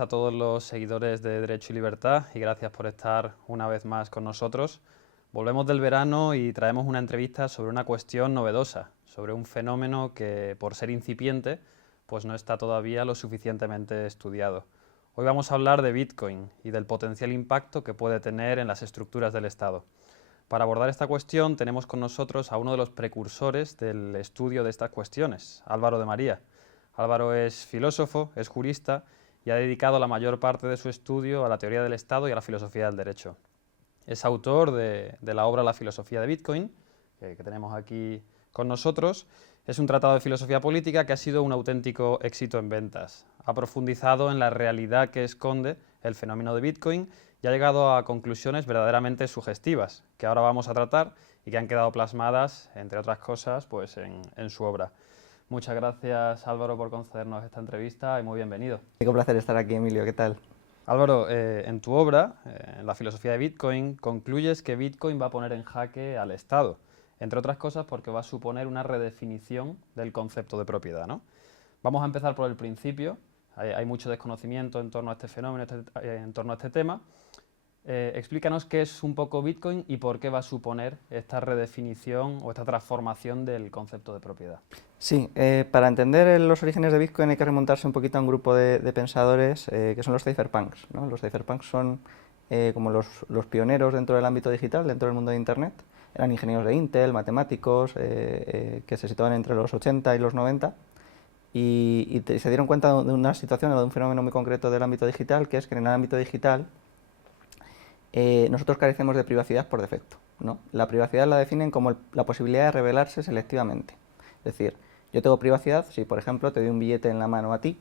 a todos los seguidores de Derecho y Libertad y gracias por estar una vez más con nosotros. Volvemos del verano y traemos una entrevista sobre una cuestión novedosa, sobre un fenómeno que, por ser incipiente, pues no está todavía lo suficientemente estudiado. Hoy vamos a hablar de Bitcoin y del potencial impacto que puede tener en las estructuras del Estado. Para abordar esta cuestión tenemos con nosotros a uno de los precursores del estudio de estas cuestiones, Álvaro de María. Álvaro es filósofo, es jurista y ha dedicado la mayor parte de su estudio a la teoría del Estado y a la filosofía del derecho. Es autor de la obra La filosofía de Bitcoin, que tenemos aquí con nosotros. Es un tratado de filosofía política que ha sido un auténtico éxito en ventas. Ha profundizado en la realidad que esconde el fenómeno de Bitcoin y ha llegado a conclusiones verdaderamente sugestivas, que ahora vamos a tratar y que han quedado plasmadas, entre otras cosas, pues en su obra. Muchas gracias, Álvaro, por concedernos esta entrevista y muy bienvenido. Qué placer estar aquí, Emilio. ¿Qué tal? Álvaro, en tu obra, en la filosofía de Bitcoin, concluyes que Bitcoin va a poner en jaque al Estado, entre otras cosas porque va a suponer una redefinición del concepto de propiedad, ¿no? Vamos a empezar por el principio. Hay mucho desconocimiento en torno a este fenómeno, en torno a este tema. Explícanos qué es un poco Bitcoin y por qué va a suponer esta redefinición o esta transformación del concepto de propiedad. Sí, para entender los orígenes de Bitcoin hay que remontarse un poquito a un grupo de pensadores que son los cypherpunks, ¿no? Los cypherpunks son como los pioneros dentro del ámbito digital, dentro del mundo de Internet. Eran ingenieros de Intel, matemáticos, que se situaban entre los 80 y los 90 y se dieron cuenta de una situación o de un fenómeno muy concreto del ámbito digital, que es que en el ámbito digital nosotros carecemos de privacidad por defecto, ¿no? La privacidad la definen como la posibilidad de revelarse selectivamente. Es decir, yo tengo privacidad si, por ejemplo, te doy un billete en la mano a ti,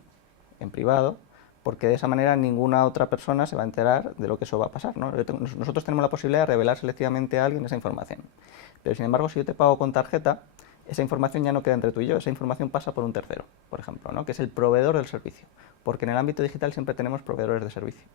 en privado, porque de esa manera ninguna otra persona se va a enterar de lo que eso va a pasar, ¿no? Nosotros tenemos la posibilidad de revelar selectivamente a alguien esa información. Pero, sin embargo, si yo te pago con tarjeta, esa información ya no queda entre tú y yo, esa información pasa por un tercero, por ejemplo, ¿no? Que es el proveedor del servicio, porque en el ámbito digital siempre tenemos proveedores de servicio.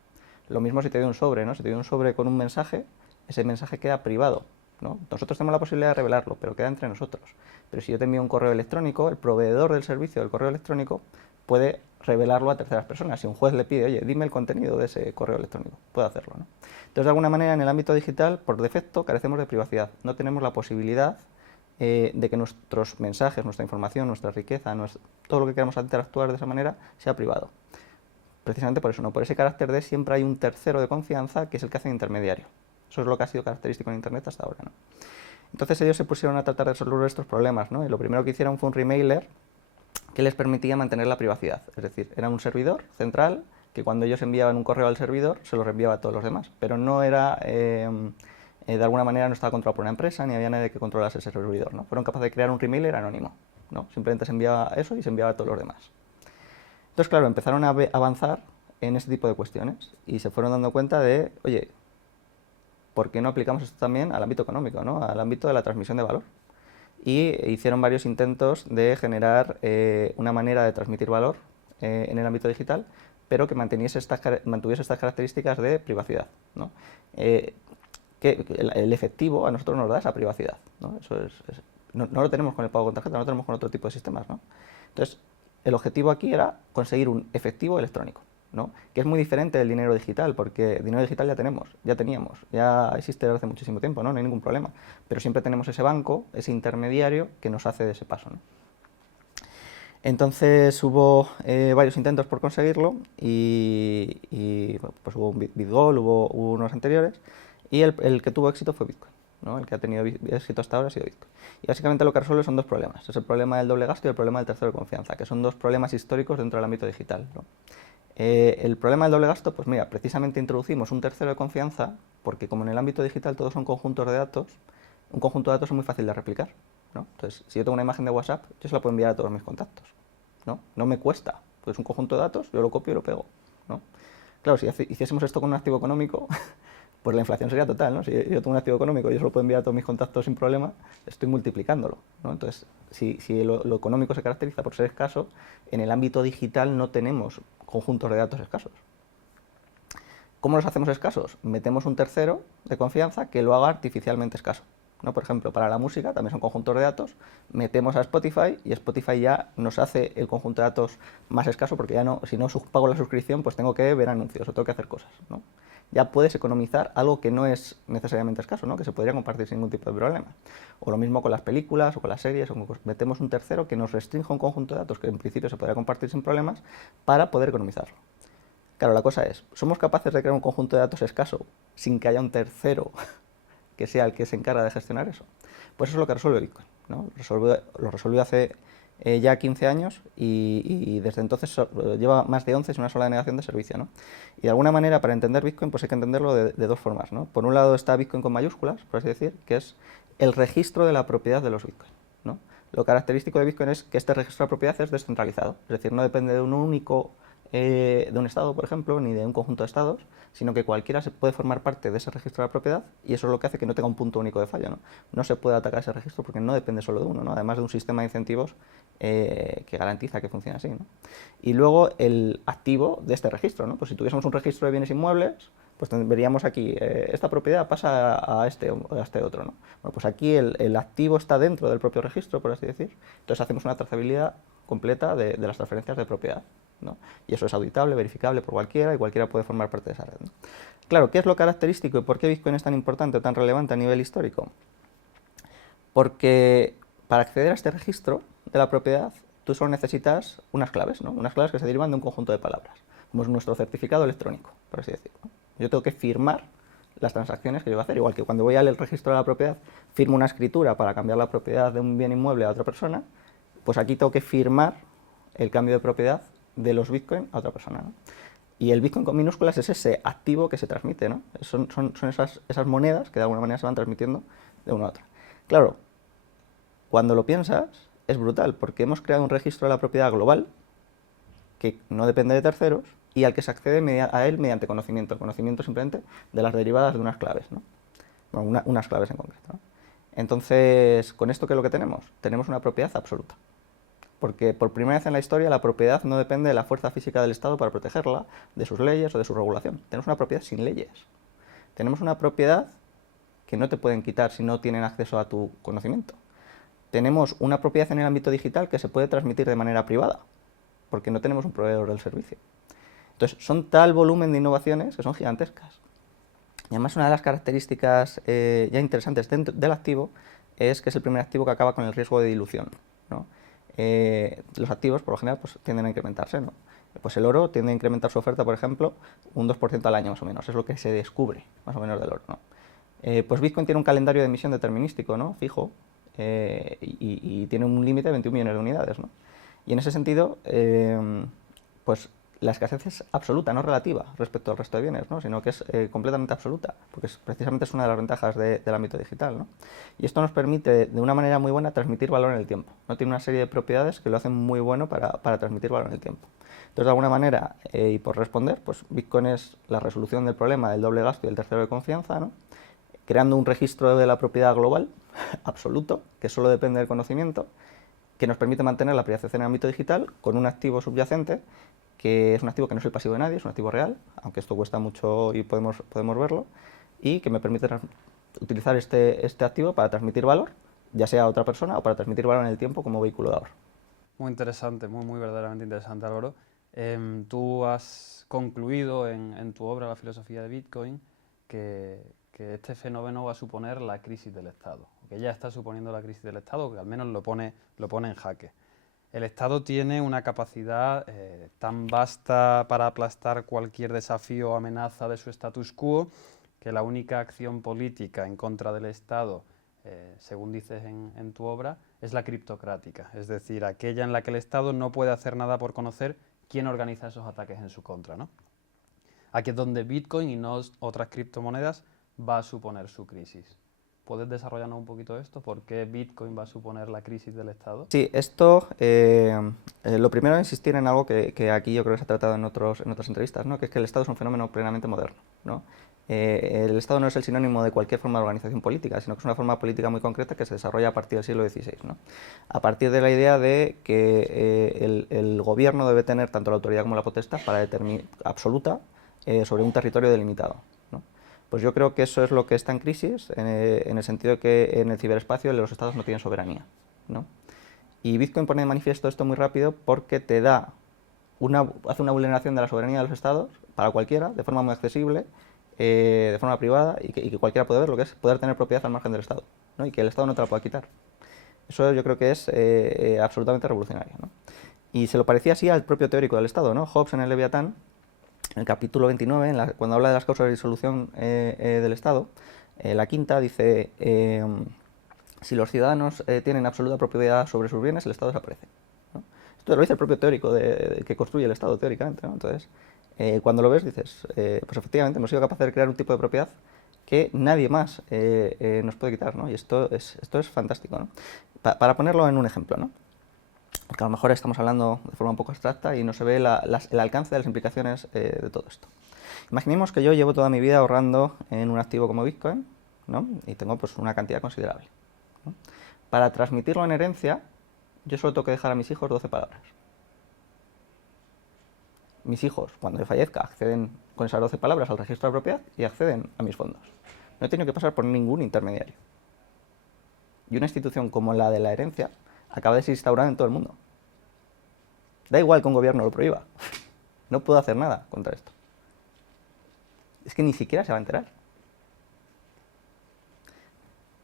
Lo mismo si te doy un sobre, ¿no? Si te doy un sobre con un mensaje, ese mensaje queda privado, ¿no? Nosotros tenemos la posibilidad de revelarlo, pero queda entre nosotros. Pero si yo te envío un correo electrónico, el proveedor del servicio del correo electrónico puede revelarlo a terceras personas. Si un juez le pide, oye, dime el contenido de ese correo electrónico, puede hacerlo, ¿no? Entonces, de alguna manera, en el ámbito digital, por defecto, carecemos de privacidad. No tenemos la posibilidad de que nuestros mensajes, nuestra información, nuestra riqueza, todo lo que queramos interactuar de esa manera, sea privado. Precisamente por eso, ¿no? Por ese carácter de siempre hay un tercero de confianza que es el que hace de intermediario. Eso es lo que ha sido característico en Internet hasta ahora, ¿no? Entonces ellos se pusieron a tratar de resolver estos problemas, ¿no? Y lo primero que hicieron fue un remailer que les permitía mantener la privacidad. Es decir, era un servidor central que cuando ellos enviaban un correo al servidor se lo reenviaba a todos los demás. Pero no era, de alguna manera no estaba controlado por una empresa ni había nadie que controlase ese servidor, ¿no? Fueron capaces de crear un remailer anónimo, ¿no? Simplemente se enviaba eso y se enviaba a todos los demás. Entonces, claro, empezaron a avanzar en este tipo de cuestiones y se fueron dando cuenta de, oye, ¿por qué no aplicamos esto también al ámbito económico, ¿no? Al ámbito de la transmisión de valor? Y hicieron varios intentos de generar una manera de transmitir valor en el ámbito digital, pero que mantuviese estas características de privacidad, ¿no? Que el efectivo a nosotros nos da esa privacidad, ¿no? No lo tenemos con el pago con tarjeta, no lo tenemos con otro tipo de sistemas, ¿no? Entonces, el objetivo aquí era conseguir un efectivo electrónico, ¿no? Que es muy diferente del dinero digital, porque dinero digital ya teníamos, ya existe desde hace muchísimo tiempo, ¿no? No hay ningún problema, pero siempre tenemos ese banco, ese intermediario que nos hace de ese paso, ¿no? Entonces hubo varios intentos por conseguirlo y bueno, pues hubo un BitGold, hubo unos anteriores y el que tuvo éxito fue Bitcoin, ¿no? El que ha tenido éxito hasta ahora ha sido Bitcoin. Y básicamente lo que resuelve son dos problemas. Es el problema del doble gasto y el problema del tercero de confianza, que son dos problemas históricos dentro del ámbito digital, ¿no? El problema del doble gasto, pues mira, precisamente introducimos un tercero de confianza porque como en el ámbito digital todos son conjuntos de datos, un conjunto de datos es muy fácil de replicar, ¿no? Entonces, si yo tengo una imagen de WhatsApp, yo se la puedo enviar a todos mis contactos, ¿no? No me cuesta, pues es un conjunto de datos, yo lo copio y lo pego, ¿no? Claro, si hiciésemos esto con un activo económico, pues la inflación sería total, ¿no? Si yo tengo un activo económico y yo se lo puedo enviar a todos mis contactos sin problema, estoy multiplicándolo, ¿no? Entonces, si lo económico se caracteriza por ser escaso, en el ámbito digital no tenemos conjuntos de datos escasos. ¿Cómo los hacemos escasos? Metemos un tercero de confianza que lo haga artificialmente escaso, ¿no? Por ejemplo, para la música también son conjuntos de datos, metemos a Spotify y Spotify ya nos hace el conjunto de datos más escaso porque ya no, si no pago la suscripción, pues tengo que ver anuncios o tengo que hacer cosas, ¿no? Ya puedes economizar algo que no es necesariamente escaso, ¿no? Que se podría compartir sin ningún tipo de problema. O lo mismo con las películas o con las series, metemos un tercero que nos restringe un conjunto de datos que en principio se podría compartir sin problemas para poder economizarlo. Claro, la cosa es, ¿somos capaces de crear un conjunto de datos escaso sin que haya un tercero que sea el que se encarga de gestionar eso? Pues eso es lo que resuelve Bitcoin, ¿no? Lo resolvió hace ya 15 años y desde entonces lleva más de 11 sin una sola denegación de servicio, ¿no? Y de alguna manera, para entender Bitcoin, pues hay que entenderlo de dos formas, ¿no? Por un lado está Bitcoin con mayúsculas, por así decir, que es el registro de la propiedad de los Bitcoin, ¿no? Lo característico de Bitcoin es que este registro de propiedad es descentralizado, es decir, no depende de un único de un estado, por ejemplo, ni de un conjunto de estados, sino que cualquiera se puede formar parte de ese registro de la propiedad y eso es lo que hace que no tenga un punto único de fallo, ¿no? No se puede atacar ese registro porque no depende solo de uno, ¿no? Además de un sistema de incentivos que garantiza que funcione así, ¿no? Y luego el activo de este registro, ¿no? Pues si tuviésemos un registro de bienes inmuebles, pues veríamos aquí, esta propiedad pasa a este otro, ¿no? Bueno, pues aquí el activo está dentro del propio registro, por así decir, entonces hacemos una trazabilidad completa de las transferencias de propiedad, ¿no? Y eso es auditable, verificable por cualquiera y cualquiera puede formar parte de esa red, ¿no? Claro, ¿qué es lo característico y por qué Bitcoin es tan importante o tan relevante a nivel histórico? Porque para acceder a este registro de la propiedad tú solo necesitas unas claves, ¿no? Unas claves que se derivan de un conjunto de palabras, como es nuestro certificado electrónico, por así decirlo, ¿no? Yo tengo que firmar las transacciones que yo voy a hacer, igual que cuando voy al registro de la propiedad firmo una escritura para cambiar la propiedad de un bien inmueble a otra persona, pues aquí tengo que firmar el cambio de propiedad de los Bitcoin a otra persona, ¿no? Y el Bitcoin con minúsculas es ese activo que se transmite, ¿no? Son esas monedas que de alguna manera se van transmitiendo de una a otra. Claro, cuando lo piensas es brutal, porque hemos creado un registro de la propiedad global que no depende de terceros y al que se accede a él mediante conocimiento. El conocimiento simplemente de las derivadas de unas claves, ¿no? Bueno, unas claves en concreto, ¿no? Entonces, ¿con esto qué es lo que tenemos? Tenemos una propiedad absoluta. Porque por primera vez en la historia la propiedad no depende de la fuerza física del Estado para protegerla, de sus leyes o de su regulación. Tenemos una propiedad sin leyes. Tenemos una propiedad que no te pueden quitar si no tienen acceso a tu conocimiento. Tenemos una propiedad en el ámbito digital que se puede transmitir de manera privada, porque no tenemos un proveedor del servicio. Entonces, son tal volumen de innovaciones que son gigantescas. Y además una de las características ya interesantes del activo es que es el primer activo que acaba con el riesgo de dilución, ¿no? Los activos, por lo general, pues, tienden a incrementarse, ¿no? Pues el oro tiende a incrementar su oferta, por ejemplo, un 2% al año más o menos, es lo que se descubre más o menos del oro, ¿no? Pues Bitcoin tiene un calendario de emisión determinístico, ¿no? Fijo, y tiene un límite de 21 millones de unidades, ¿no? Y en ese sentido, pues la escasez es absoluta, no relativa respecto al resto de bienes, ¿no? Sino que es completamente absoluta, porque precisamente es una de las ventajas del ámbito digital, ¿no? Y esto nos permite de una manera muy buena transmitir valor en el tiempo, ¿no? Tiene una serie de propiedades que lo hacen muy bueno para transmitir valor en el tiempo. Entonces, de alguna manera, y por responder, pues Bitcoin es la resolución del problema del doble gasto y el tercero de confianza, ¿no? Creando un registro de la propiedad global absoluto, que solo depende del conocimiento, que nos permite mantener la privacidad en el ámbito digital con un activo subyacente que es un activo que no es el pasivo de nadie, es un activo real, aunque esto cuesta mucho y podemos verlo, y que me permite utilizar este activo para transmitir valor, ya sea a otra persona o para transmitir valor en el tiempo como vehículo de ahorro. Muy interesante, muy verdaderamente interesante, Álvaro. Tú has concluido en tu obra La filosofía de Bitcoin que este fenómeno va a suponer la crisis del Estado, que ya está suponiendo la crisis del Estado, que al menos lo pone en jaque. El Estado tiene una capacidad tan vasta para aplastar cualquier desafío o amenaza de su status quo que la única acción política en contra del Estado, según dices en tu obra, es la criptocrática, es decir, aquella en la que el Estado no puede hacer nada por conocer quién organiza esos ataques en su contra, ¿no? Aquí es donde Bitcoin y no otras criptomonedas va a suponer su crisis. ¿Puedes desarrollarnos un poquito esto? ¿Por qué Bitcoin va a suponer la crisis del Estado? Sí, esto, lo primero es insistir en algo que aquí yo creo que se ha tratado en otras entrevistas, ¿no? Que es que el Estado es un fenómeno plenamente moderno, ¿no? El Estado no es el sinónimo de cualquier forma de organización política, sino que es una forma política muy concreta que se desarrolla a partir del siglo XVI, ¿no? A partir de la idea de que el gobierno debe tener tanto la autoridad como la potestad para absoluta sobre un territorio delimitado, ¿no? Pues yo creo que eso es lo que está en crisis, en el sentido de que en el ciberespacio los estados no tienen soberanía, ¿no? Y Bitcoin pone de manifiesto esto muy rápido porque te da hace una vulneración de la soberanía de los estados para cualquiera, de forma muy accesible, de forma privada, y que cualquiera puede ver lo que es poder tener propiedad al margen del estado, ¿no? Y que el estado no te la pueda quitar. Eso yo creo que es absolutamente revolucionario, ¿no? Y se lo parecía así al propio teórico del estado, ¿no? Hobbes en el Leviatán, en el capítulo 29, cuando habla de las causas de disolución del Estado, la quinta dice, si los ciudadanos tienen absoluta propiedad sobre sus bienes, el Estado desaparece, ¿no? Esto lo dice el propio teórico que construye el Estado, teóricamente, ¿no? Entonces, cuando lo ves, dices, pues efectivamente hemos sido capaces de crear un tipo de propiedad que nadie más nos puede quitar, ¿no? Y esto es fantástico, ¿no? Para ponerlo en un ejemplo, ¿no? Porque a lo mejor estamos hablando de forma un poco abstracta y no se ve el alcance de las implicaciones de todo esto. Imaginemos que yo llevo toda mi vida ahorrando en un activo como Bitcoin, ¿no? Y tengo pues una cantidad considerable, ¿no? Para transmitirlo en herencia, yo solo tengo que dejar a mis hijos 12 palabras. Mis hijos, cuando yo fallezca, acceden con esas 12 palabras al registro de propiedad y acceden a mis fondos. No he tenido que pasar por ningún intermediario. Y una institución como la de la herencia acaba de ser instaurada en todo el mundo. Da igual que un gobierno lo prohíba. No puedo hacer nada contra esto. Es que ni siquiera se va a enterar.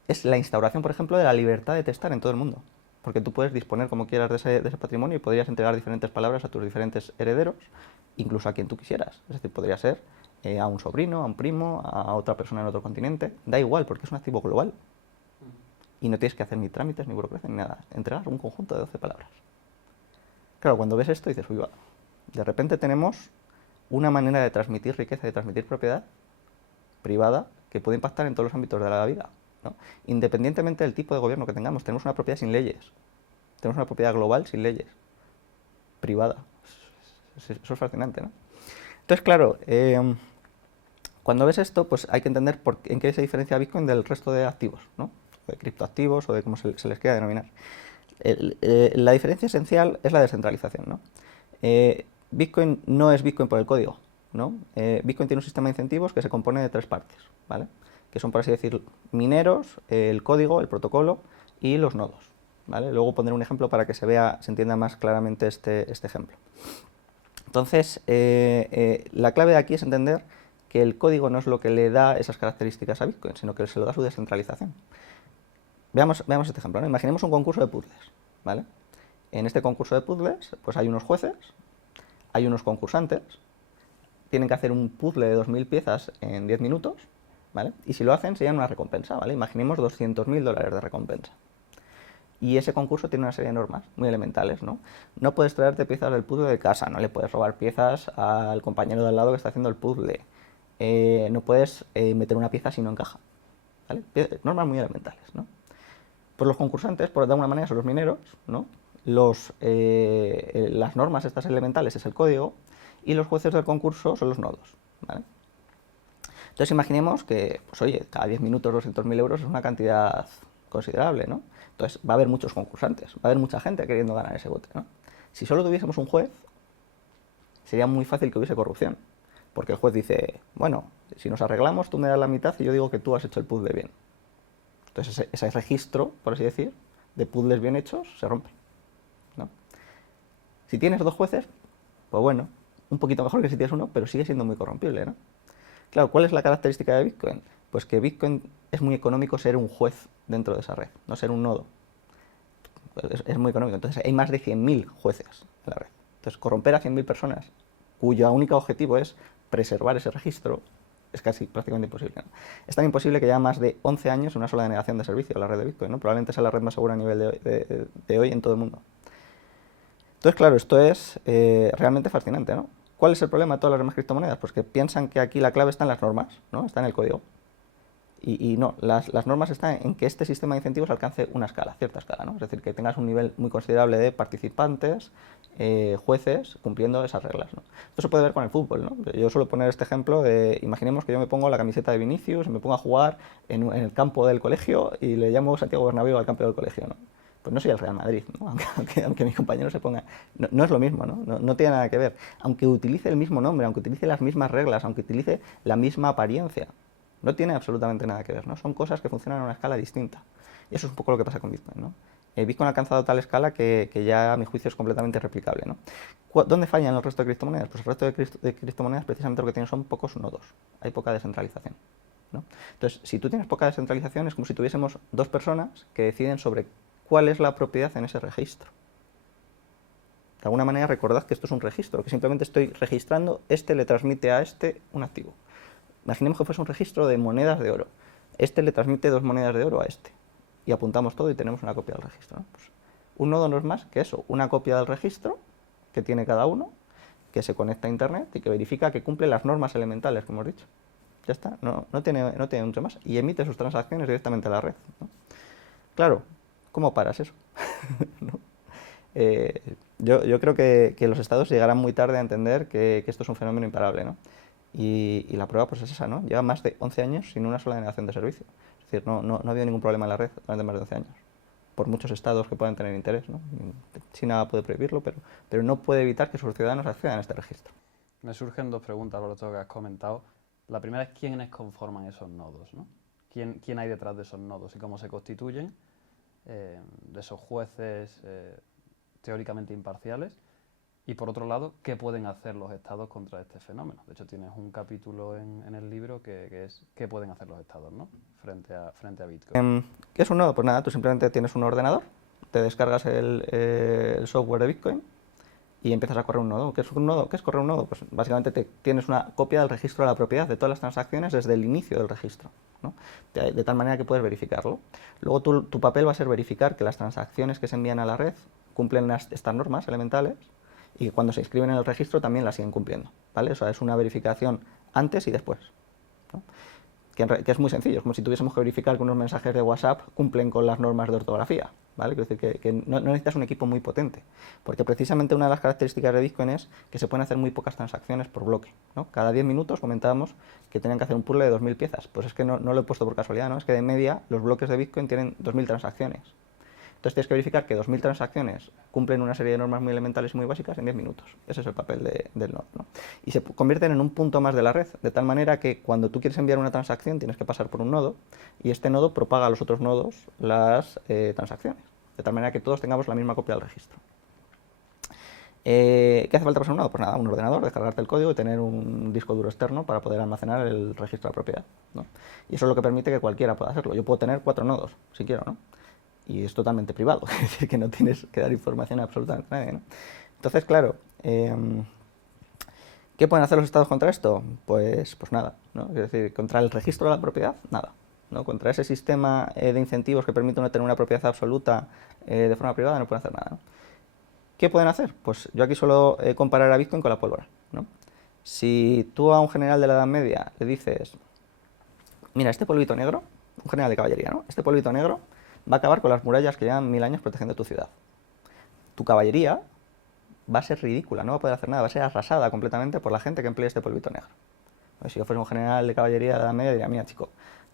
Es la instauración, por ejemplo, de la libertad de testar en todo el mundo. Porque tú puedes disponer como quieras de ese patrimonio y podrías entregar diferentes palabras a tus diferentes herederos, incluso a quien tú quisieras. Es decir, podría ser a un sobrino, a un primo, a otra persona en otro continente. Da igual, porque es un activo global. Y no tienes que hacer ni trámites, ni burocracia, ni nada. Entregar un conjunto de 12 palabras. Claro, cuando ves esto dices, uy, va. De repente tenemos una manera de transmitir riqueza, de transmitir propiedad privada que puede impactar en todos los ámbitos de la vida, ¿no? Independientemente del tipo de gobierno que tengamos, tenemos una propiedad sin leyes. Tenemos una propiedad global sin leyes. Privada. Eso es fascinante, ¿no? Entonces, claro, cuando ves esto, pues hay que entender en qué se diferencia Bitcoin del resto de activos, ¿no? De criptoactivos o de cómo se les quiera denominar. La diferencia esencial es la descentralización, ¿no? Bitcoin no es Bitcoin por el código, ¿no? Bitcoin tiene un sistema de incentivos que se compone de 3 partes, ¿vale? Que son, por así decir, mineros, el código, el protocolo y los nodos, ¿vale? Luego pondré un ejemplo para que se entienda más claramente este ejemplo. Entonces, la clave de aquí es entender que el código no es lo que le da esas características a Bitcoin, sino que se lo da su descentralización. Veamos este ejemplo, ¿no? Imaginemos un concurso de puzzles, ¿vale? En este concurso de puzzles, pues hay unos jueces, hay unos concursantes, tienen que hacer un puzzle de 2000 piezas en 10 minutos, ¿vale? Y si lo hacen, se llama una recompensa, ¿vale? Imaginemos $200.000 de recompensa. Y ese concurso tiene una serie de normas muy elementales, ¿no? No puedes traerte piezas del puzzle de casa, no le puedes robar piezas al compañero de al lado que está haciendo el puzzle, no puedes meter una pieza si no encaja, ¿vale? Normas muy elementales, ¿no? Pues los concursantes, por de alguna manera, son los mineros, ¿no? Las normas estas elementales es el código y los jueces del concurso son los nodos, ¿vale? Entonces imaginemos que, pues oye, cada 10 minutos 200.000 euros es una cantidad considerable, ¿no? Entonces va a haber muchos concursantes, va a haber mucha gente queriendo ganar ese bote, ¿no? Si solo tuviésemos un juez, sería muy fácil que hubiese corrupción, porque el juez dice, bueno, si nos arreglamos, tú me das la mitad y yo digo que tú has hecho el puzzle bien. Entonces ese registro, por así decir, de puzzles bien hechos se rompe, ¿no? Si tienes 2 jueces, pues bueno, un poquito mejor que si tienes uno, pero sigue siendo muy corrompible, ¿no? Claro, ¿cuál es la característica de Bitcoin? Pues que Bitcoin es muy económico ser un juez dentro de esa red, no ser un nodo. Es muy económico. Entonces hay más de 100.000 jueces en la red. Entonces corromper a 100.000 personas cuyo único objetivo es preservar ese registro es casi prácticamente imposible, ¿no? Es tan imposible que lleva más de 11 años una sola denegación de servicio a la red de Bitcoin, ¿no? Probablemente sea la red más segura a nivel de hoy en todo el mundo. Entonces, claro, esto es realmente fascinante, ¿no? ¿Cuál es el problema de todas las demás criptomonedas? Pues que piensan que aquí la clave está en las normas, ¿no? Está en el código. Y no, las normas están en que este sistema de incentivos alcance una escala, cierta escala, ¿no? Es decir, que tengas un nivel muy considerable de participantes, jueces, cumpliendo esas reglas, ¿no? Esto se puede ver con el fútbol, ¿no? Yo suelo poner este ejemplo de, imaginemos que yo me pongo la camiseta de Vinicius y me pongo a jugar en el campo del colegio y le llamo Santiago Bernabéu al campo del colegio, ¿no? Pues no soy el Real Madrid, ¿no? Aunque mis compañeros se pongan. No es lo mismo, ¿no? No tiene nada que ver. Aunque utilice el mismo nombre, aunque utilice las mismas reglas, aunque utilice la misma apariencia, No tiene absolutamente nada que ver, ¿no? Son cosas que funcionan a una escala distinta. Y eso es un poco lo que pasa con Bitcoin, ¿no? Bitcoin ha alcanzado tal escala que ya a mi juicio es completamente replicable, ¿no? ¿Dónde fallan el resto de criptomonedas? Pues el resto de criptomonedas precisamente lo que tienen son pocos nodos, hay poca descentralización, ¿no? Entonces, si tú tienes poca descentralización es como si tuviésemos dos personas que deciden sobre cuál es la propiedad en ese registro. De alguna manera recordad que esto es un registro, que simplemente estoy registrando, este le transmite a este un activo. Imaginemos que fuese un registro de monedas de oro. Este le transmite 2 monedas de oro a este. Y apuntamos todo y tenemos una copia del registro, ¿no? Pues un nodo no es más que eso, una copia del registro que tiene cada uno, que se conecta a internet y que verifica que cumple las normas elementales que hemos dicho. Ya está, no tiene mucho más. Y emite sus transacciones directamente a la red, ¿no? Claro, ¿cómo paras eso? ¿No? Yo creo que los estados llegarán muy tarde a entender que esto es un fenómeno imparable, ¿no? Y la prueba pues es esa, ¿no? Lleva más de 11 años sin una sola denegación de servicio. Es decir, no ha habido ningún problema en la red durante más de 11 años. Por muchos estados que puedan tener interés, ¿no? China puede prohibirlo, pero no puede evitar que sus ciudadanos accedan a este registro. Me surgen dos preguntas por lo que has comentado. La primera es quiénes conforman esos nodos, ¿no? ¿Quién hay detrás de esos nodos y cómo se constituyen? De esos jueces teóricamente imparciales. Y por otro lado, ¿qué pueden hacer los estados contra este fenómeno? De hecho, tienes un capítulo en el libro que es ¿qué pueden hacer los estados, ¿no? frente a Bitcoin? ¿Qué es un nodo? Pues nada, tú simplemente tienes un ordenador, te descargas el software de Bitcoin y empiezas a correr un nodo. ¿Qué es un nodo? ¿Qué es correr un nodo? Pues básicamente tienes una copia del registro de la propiedad de todas las transacciones desde el inicio del registro, ¿no? De tal manera que puedes verificarlo. Luego tu papel va a ser verificar que las transacciones que se envían a la red cumplen estas normas elementales y que cuando se inscriben en el registro también las siguen cumpliendo, ¿vale? O sea, es una verificación antes y después, ¿no? Que es muy sencillo, es como si tuviésemos que verificar que unos mensajes de WhatsApp cumplen con las normas de ortografía, ¿vale? Quiero decir que no necesitas un equipo muy potente, porque precisamente una de las características de Bitcoin es que se pueden hacer muy pocas transacciones por bloque, ¿no? Cada 10 minutos comentábamos que tenían que hacer un puzzle de 2000 piezas, pues es que no lo he puesto por casualidad, ¿no? Es que de media los bloques de Bitcoin tienen 2000 transacciones. Entonces tienes que verificar que 2000 transacciones cumplen una serie de normas muy elementales y muy básicas en 10 minutos. Ese es el papel del nodo, ¿no? Y se convierten en un punto más de la red, de tal manera que cuando tú quieres enviar una transacción tienes que pasar por un nodo y este nodo propaga a los otros nodos las transacciones, de tal manera que todos tengamos la misma copia del registro. ¿Qué hace falta para un nodo? Pues nada, un ordenador, descargarte el código y tener un disco duro externo para poder almacenar el registro de la propiedad, ¿no? Y eso es lo que permite que cualquiera pueda hacerlo. Yo puedo tener 4 nodos, si quiero, ¿no? Y es totalmente privado, es decir, que no tienes que dar información a absolutamente nadie, ¿no? Entonces, claro, ¿qué pueden hacer los estados contra esto? Pues nada, ¿no? Es decir, contra el registro de la propiedad, nada, ¿no? Contra ese sistema de incentivos que permite tener una propiedad absoluta de forma privada no pueden hacer nada, ¿no? ¿Qué pueden hacer? Pues yo aquí suelo comparar a Bitcoin con la pólvora, ¿no? Si tú a un general de la Edad Media le dices, mira, este polvito negro, un general de caballería, ¿no? Este polvito negro va a acabar con las murallas que llevan 1000 años protegiendo tu ciudad. Tu caballería va a ser ridícula, no va a poder hacer nada, va a ser arrasada completamente por la gente que emplee este polvito negro. Pues si yo fuera un general de caballería de la edad media, diría, mira chico,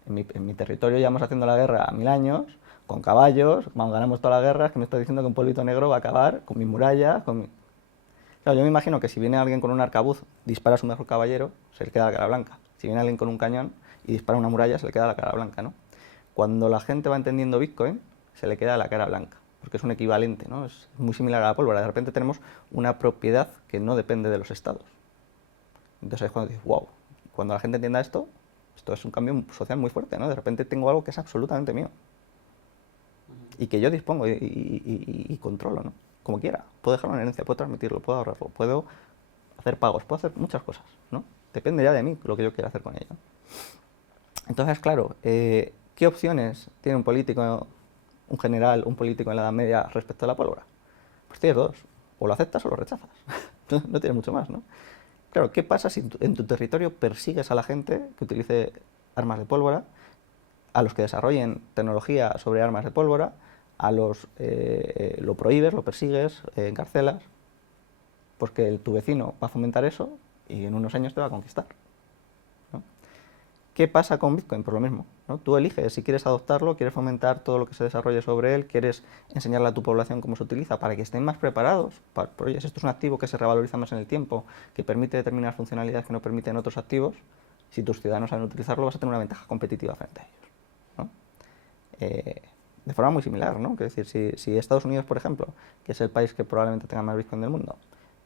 en mi territorio llevamos haciendo la guerra 1000 años, con caballos, ganamos todas las guerras, que me estás diciendo que un polvito negro va a acabar con mi muralla, con mi... Claro, yo me imagino que si viene alguien con un arcabuz, dispara a su mejor caballero, se le queda la cara blanca. Si viene alguien con un cañón y dispara una muralla, se le queda la cara blanca, ¿no? Cuando la gente va entendiendo Bitcoin, se le queda la cara blanca, porque es un equivalente, ¿no? Es muy similar a la pólvora. De repente tenemos una propiedad que no depende de los estados. Entonces es cuando dices, wow, cuando la gente entienda esto es un cambio social muy fuerte, ¿no? De repente tengo algo que es absolutamente mío y que yo dispongo y controlo, ¿no? Como quiera. Puedo dejarlo en herencia, puedo transmitirlo, puedo ahorrarlo, puedo hacer pagos, puedo hacer muchas cosas, ¿no? Depende ya de mí lo que yo quiera hacer con ello. Entonces, claro, ¿qué opciones tiene un político, un general, un político en la Edad Media respecto a la pólvora? Pues tienes dos, o lo aceptas o lo rechazas. No tienes mucho más, ¿no? Claro, ¿qué pasa si en tu territorio persigues a la gente que utilice armas de pólvora, a los que desarrollen tecnología sobre armas de pólvora, a los lo prohíbes, lo persigues, encarcelas? Pues que tu vecino va a fomentar eso y en unos años te va a conquistar, ¿no? ¿Qué pasa con Bitcoin? Pues lo mismo, ¿no? Tú eliges si quieres adoptarlo, quieres fomentar todo lo que se desarrolle sobre él, quieres enseñarle a tu población cómo se utiliza para que estén más preparados. Oye, esto es un activo que se revaloriza más en el tiempo, que permite determinadas funcionalidades que no permiten otros activos. si tus ciudadanos saben utilizarlo, vas a tener una ventaja competitiva frente a ellos, ¿no? De forma muy similar, ¿no? Es decir, si Estados Unidos, por ejemplo, que es el país que probablemente tenga más Bitcoin del mundo,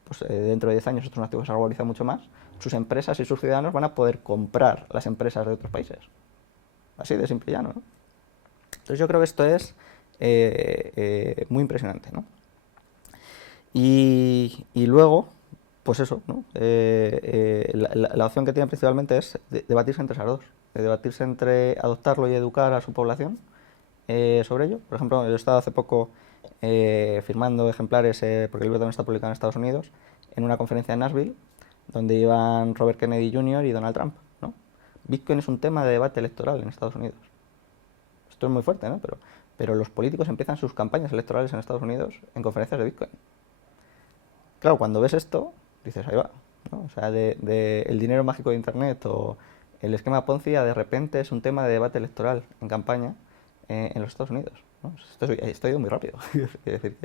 pues dentro de 10 años esto es un activo que se valoriza mucho más, sus empresas y sus ciudadanos van a poder comprar las empresas de otros países. Así de simple y llano, ¿no? Entonces yo creo que esto es muy impresionante, ¿no? Y luego, pues eso, ¿no? La opción que tiene principalmente es debatirse entre esas dos, debatirse entre adoptarlo y educar a su población sobre ello. Por ejemplo, yo he estado hace poco firmando ejemplares, porque el libro también está publicado en Estados Unidos, en una conferencia en Nashville, donde iban Robert Kennedy Jr. y Donald Trump, ¿no? Bitcoin es un tema de debate electoral en Estados Unidos. Esto es muy fuerte, ¿no? Pero los políticos empiezan sus campañas electorales en Estados Unidos en conferencias de Bitcoin. Claro, cuando ves esto, dices, ahí va, ¿no? O sea, el dinero mágico de Internet o el esquema Ponzi de repente es un tema de debate electoral en campaña en los Estados Unidos, ¿no? Esto ha ido muy rápido. Es decir,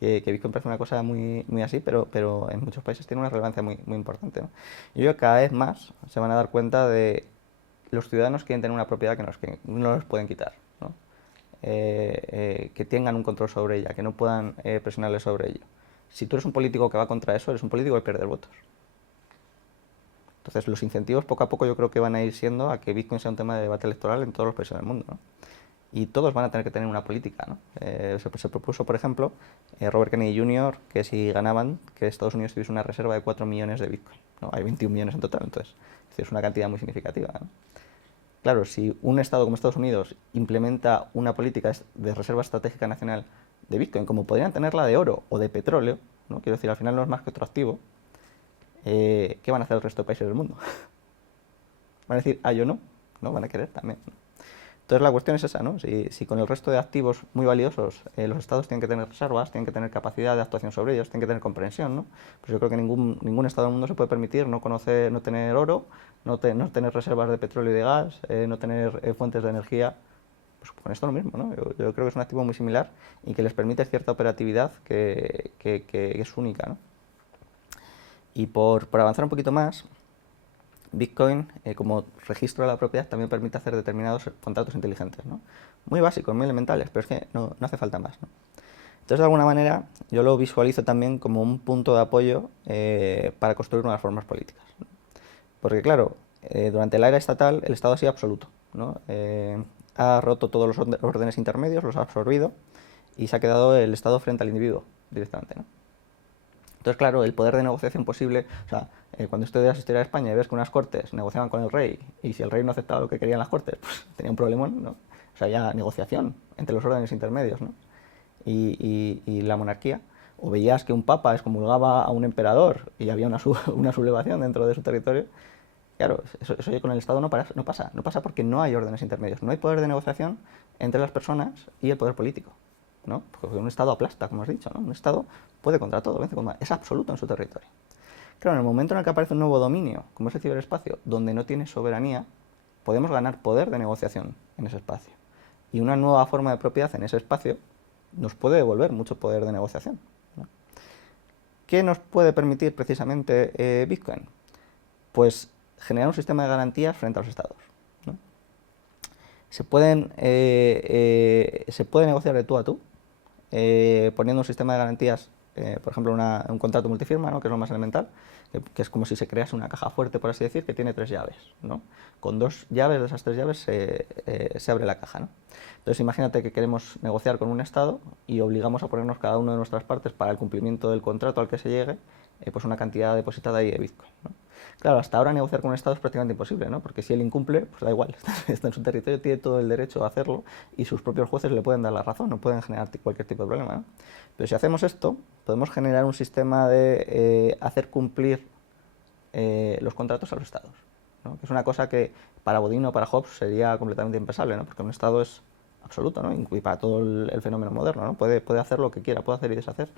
que Bitcoin parece una cosa muy, muy así, pero en muchos países tiene una relevancia muy, muy importante, ¿no? Y yo creo que cada vez más se van a dar cuenta de los ciudadanos quieren tener una propiedad que no les pueden quitar, ¿no? Que tengan un control sobre ella, que no puedan presionarles sobre ello. Si tú eres un político que va contra eso, eres un político de perder votos. Entonces, los incentivos poco a poco yo creo que van a ir siendo a que Bitcoin sea un tema de debate electoral en todos los países del mundo, ¿no? Y todos van a tener que tener una política, ¿no? Se propuso, por ejemplo, Robert Kennedy Jr., que si ganaban, que Estados Unidos tuviese una reserva de 4 millones de Bitcoin, ¿no? Hay 21 millones en total, entonces es una cantidad muy significativa, ¿no? Claro, si un Estado como Estados Unidos implementa una política de reserva estratégica nacional de Bitcoin, como podrían tenerla de oro o de petróleo, ¿no? Quiero decir, al final no es más que otro activo, ¿qué van a hacer el resto de países del mundo? Van a decir, yo no, ¿no? Van a querer también, ¿no? Entonces la cuestión es esa, ¿no? Si con el resto de activos muy valiosos los estados tienen que tener reservas, tienen que tener capacidad de actuación sobre ellos, tienen que tener comprensión, ¿no? Pues yo creo que ningún estado del mundo se puede permitir no tener oro, no tener reservas de petróleo y de gas, no tener fuentes de energía. Pues con esto lo mismo, ¿no? Yo creo que es un activo muy similar y que les permite cierta operatividad que es única, ¿no? Y por avanzar un poquito más, Bitcoin, como registro de la propiedad, también permite hacer determinados contratos inteligentes, ¿no? Muy básicos, muy elementales, pero es que no hace falta más, ¿no? Entonces, de alguna manera, yo lo visualizo también como un punto de apoyo para construir nuevas formas políticas, ¿no? Porque, claro, durante la era estatal, el Estado ha sido absoluto, ¿no? Ha roto todos los órdenes intermedios, los ha absorbido y se ha quedado el Estado frente al individuo directamente, ¿no? Entonces, claro, el poder de negociación posible, o sea, cuando estudias historia de España y ves que unas cortes negociaban con el rey y si el rey no aceptaba lo que querían las cortes, pues tenía un problemón, ¿no? O sea, había negociación entre los órdenes intermedios, ¿no? Y la monarquía. O veías que un papa excomulgaba a un emperador y había una sublevación dentro de su territorio. Claro, eso con el Estado no pasa porque no hay órdenes intermedios, no hay poder de negociación entre las personas y el poder político, ¿no? Porque un Estado aplasta, como has dicho, ¿no? Un Estado puede contra todo, vence contra, es absoluto en su territorio. Claro, en el momento en el que aparece un nuevo dominio, como es el ciberespacio, donde no tiene soberanía, podemos ganar poder de negociación en ese espacio. Y una nueva forma de propiedad en ese espacio nos puede devolver mucho poder de negociación, ¿no? ¿Qué nos puede permitir precisamente Bitcoin? Pues generar un sistema de garantías frente a los estados, ¿no? Se puede negociar de tú a tú, poniendo un sistema de garantías, por ejemplo, un contrato multifirma, ¿no? Que es lo más elemental, que es como si se crease una caja fuerte, por así decir, que tiene 3 llaves, ¿no? Con 2 llaves de esas 3 llaves se abre la caja, ¿no? Entonces imagínate que queremos negociar con un Estado y obligamos a ponernos cada una de nuestras partes para el cumplimiento del contrato al que se llegue, pues una cantidad depositada ahí de Bitcoin, ¿no? Claro, hasta ahora negociar con un Estado es prácticamente imposible, ¿no? Porque si él incumple, pues da igual, está en su territorio, tiene todo el derecho a hacerlo y sus propios jueces le pueden dar la razón, no pueden generar cualquier tipo de problema, ¿no? Pero si hacemos esto, podemos generar un sistema de hacer cumplir los contratos a los Estados, ¿no? Que es una cosa que para Bodin o para Hobbes sería completamente impensable, ¿no? Porque un Estado es absoluto, ¿no? Y para todo el fenómeno moderno, ¿no? Puede hacer lo que quiera, puede hacer y deshacer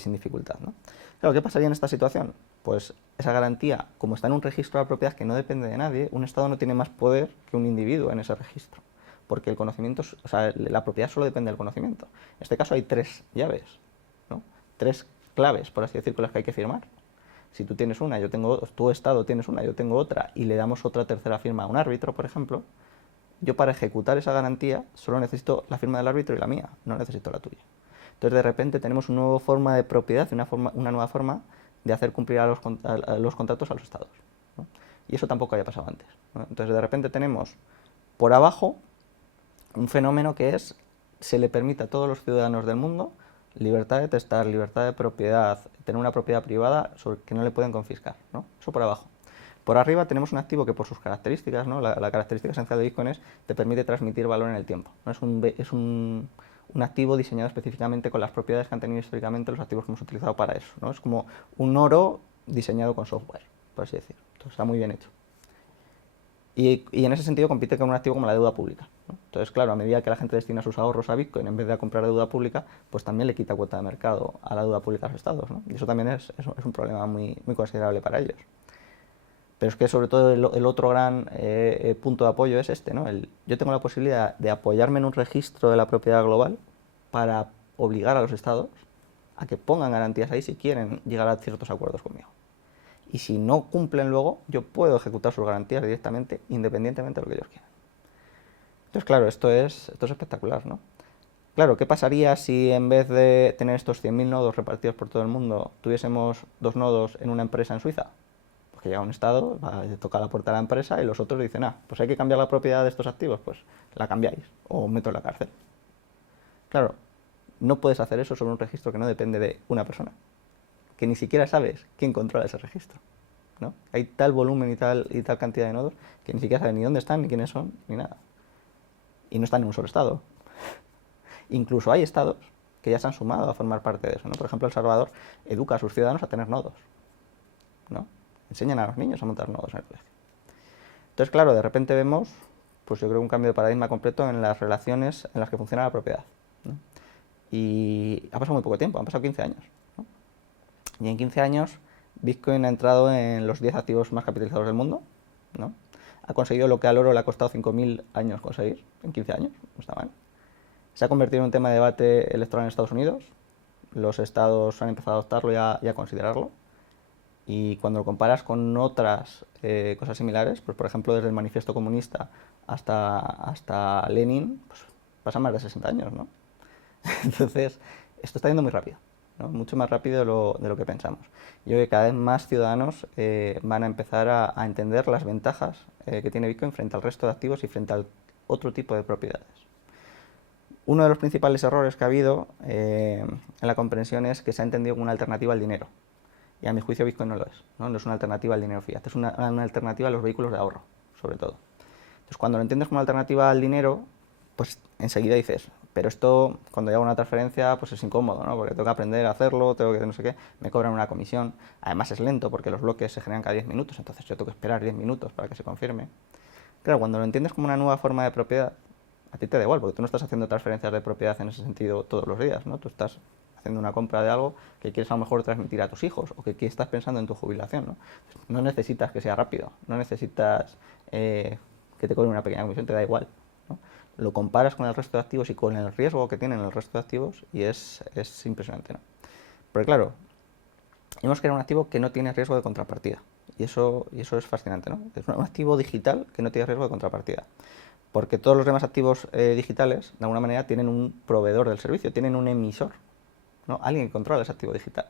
sin dificultad, ¿no? Claro, ¿qué pasaría en esta situación? Pues esa garantía, como está en un registro de la propiedad que no depende de nadie, un Estado no tiene más poder que un individuo en ese registro, porque el conocimiento, o sea, la propiedad solo depende del conocimiento. En este caso hay 3 llaves, ¿no? 3 claves, por así decir, con las que hay que firmar. Si tú tienes una, tu Estado tienes una, yo tengo otra, y le damos otra tercera firma a un árbitro, por ejemplo, yo para ejecutar esa garantía solo necesito la firma del árbitro y la mía, no necesito la tuya. Entonces de repente tenemos una nueva forma de propiedad, una nueva forma de hacer cumplir a los contratos a los estados, ¿no? Y eso tampoco había pasado antes, ¿no? Entonces de repente tenemos por abajo un fenómeno que es, se le permite a todos los ciudadanos del mundo libertad de testar, libertad de propiedad, tener una propiedad privada sobre que no le pueden confiscar, ¿no? Eso por abajo. Por arriba tenemos un activo que por sus características, ¿no? La característica esencial de Bitcoin es te permite transmitir valor en el tiempo, ¿no? Es un activo diseñado específicamente con las propiedades que han tenido históricamente los activos que hemos utilizado para eso, ¿no? Es como un oro diseñado con software, por así decirlo. Entonces está muy bien hecho. Y en ese sentido compite con un activo como la deuda pública, ¿no? Entonces, claro, a medida que la gente destina sus ahorros a Bitcoin en vez de a comprar deuda pública, pues también le quita cuota de mercado a la deuda pública a los estados, ¿no? Y eso también es un problema muy considerable para ellos. Pero es que sobre todo el otro gran punto de apoyo es este, ¿no? Yo tengo la posibilidad de apoyarme en un registro de la propiedad global para obligar a los estados a que pongan garantías ahí si quieren llegar a ciertos acuerdos conmigo. Y si no cumplen luego, yo puedo ejecutar sus garantías directamente, independientemente de lo que ellos quieran. Entonces, claro, esto es espectacular, ¿no? Claro, ¿qué pasaría si en vez de tener estos 100.000 nodos repartidos por todo el mundo, tuviésemos 2 nodos en una empresa en Suiza? Pues que llega un estado, toca la puerta de la empresa y los otros dicen, pues hay que cambiar la propiedad de estos activos, pues la cambiáis o meto en la cárcel. Claro, no puedes hacer eso sobre un registro que no depende de una persona, que ni siquiera sabes quién controla ese registro, ¿no? Hay tal volumen y tal cantidad de nodos que ni siquiera sabes ni dónde están, ni quiénes son, ni nada. Y no están en un solo estado. Incluso hay estados que ya se han sumado a formar parte de eso, ¿no? Por ejemplo, El Salvador educa a sus ciudadanos a tener nodos, ¿no? Enseñan a los niños a montar nodos en el colegio. Entonces, claro, de repente vemos, pues yo creo, un cambio de paradigma completo en las relaciones en las que funciona la propiedad, ¿no? Y ha pasado muy poco tiempo, han pasado 15 años, ¿no? Y en 15 años Bitcoin ha entrado en los 10 activos más capitalizados del mundo, ¿no? Ha conseguido lo que al oro le ha costado 5.000 años conseguir, en 15 años, no está mal. Se ha convertido en un tema de debate electoral en Estados Unidos, los estados han empezado a adoptarlo y a considerarlo, y cuando lo comparas con otras cosas similares, pues por ejemplo desde el Manifiesto Comunista hasta Lenin, pues pasan más de 60 años, ¿no? Entonces, esto está yendo muy rápido, ¿no? Mucho más rápido de lo que pensamos. Yo creo que cada vez más ciudadanos van a empezar a entender las ventajas que tiene Bitcoin frente al resto de activos y frente al otro tipo de propiedades. Uno de los principales errores que ha habido en la comprensión es que se ha entendido como una alternativa al dinero. Y a mi juicio Bitcoin no lo es, ¿no? No es una alternativa al dinero fiat, es una alternativa a los vehículos de ahorro, sobre todo. Entonces, cuando lo entiendes como una alternativa al dinero, pues enseguida dices, pero esto, cuando yo hago una transferencia, pues es incómodo, ¿no? Porque tengo que aprender a hacerlo, tengo que no sé qué, me cobran una comisión. Además es lento porque los bloques se generan cada 10 minutos, entonces yo tengo que esperar 10 minutos para que se confirme. Claro, cuando lo entiendes como una nueva forma de propiedad, a ti te da igual, porque tú no estás haciendo transferencias de propiedad en ese sentido todos los días, ¿no? Tú estás haciendo una compra de algo que quieres a lo mejor transmitir a tus hijos o que estás pensando en tu jubilación, ¿no? No necesitas que sea rápido, no necesitas que te cobren una pequeña comisión, te da igual, ¿no? Lo comparas con el resto de activos y con el riesgo que tienen el resto de activos y es impresionante, ¿no? Porque claro, hemos creado un activo que no tiene riesgo de contrapartida y eso es fascinante, ¿no? Es un activo digital que no tiene riesgo de contrapartida. Porque todos los demás activos digitales, de alguna manera, tienen un proveedor del servicio, tienen un emisor, ¿no? Alguien que controla ese activo digital.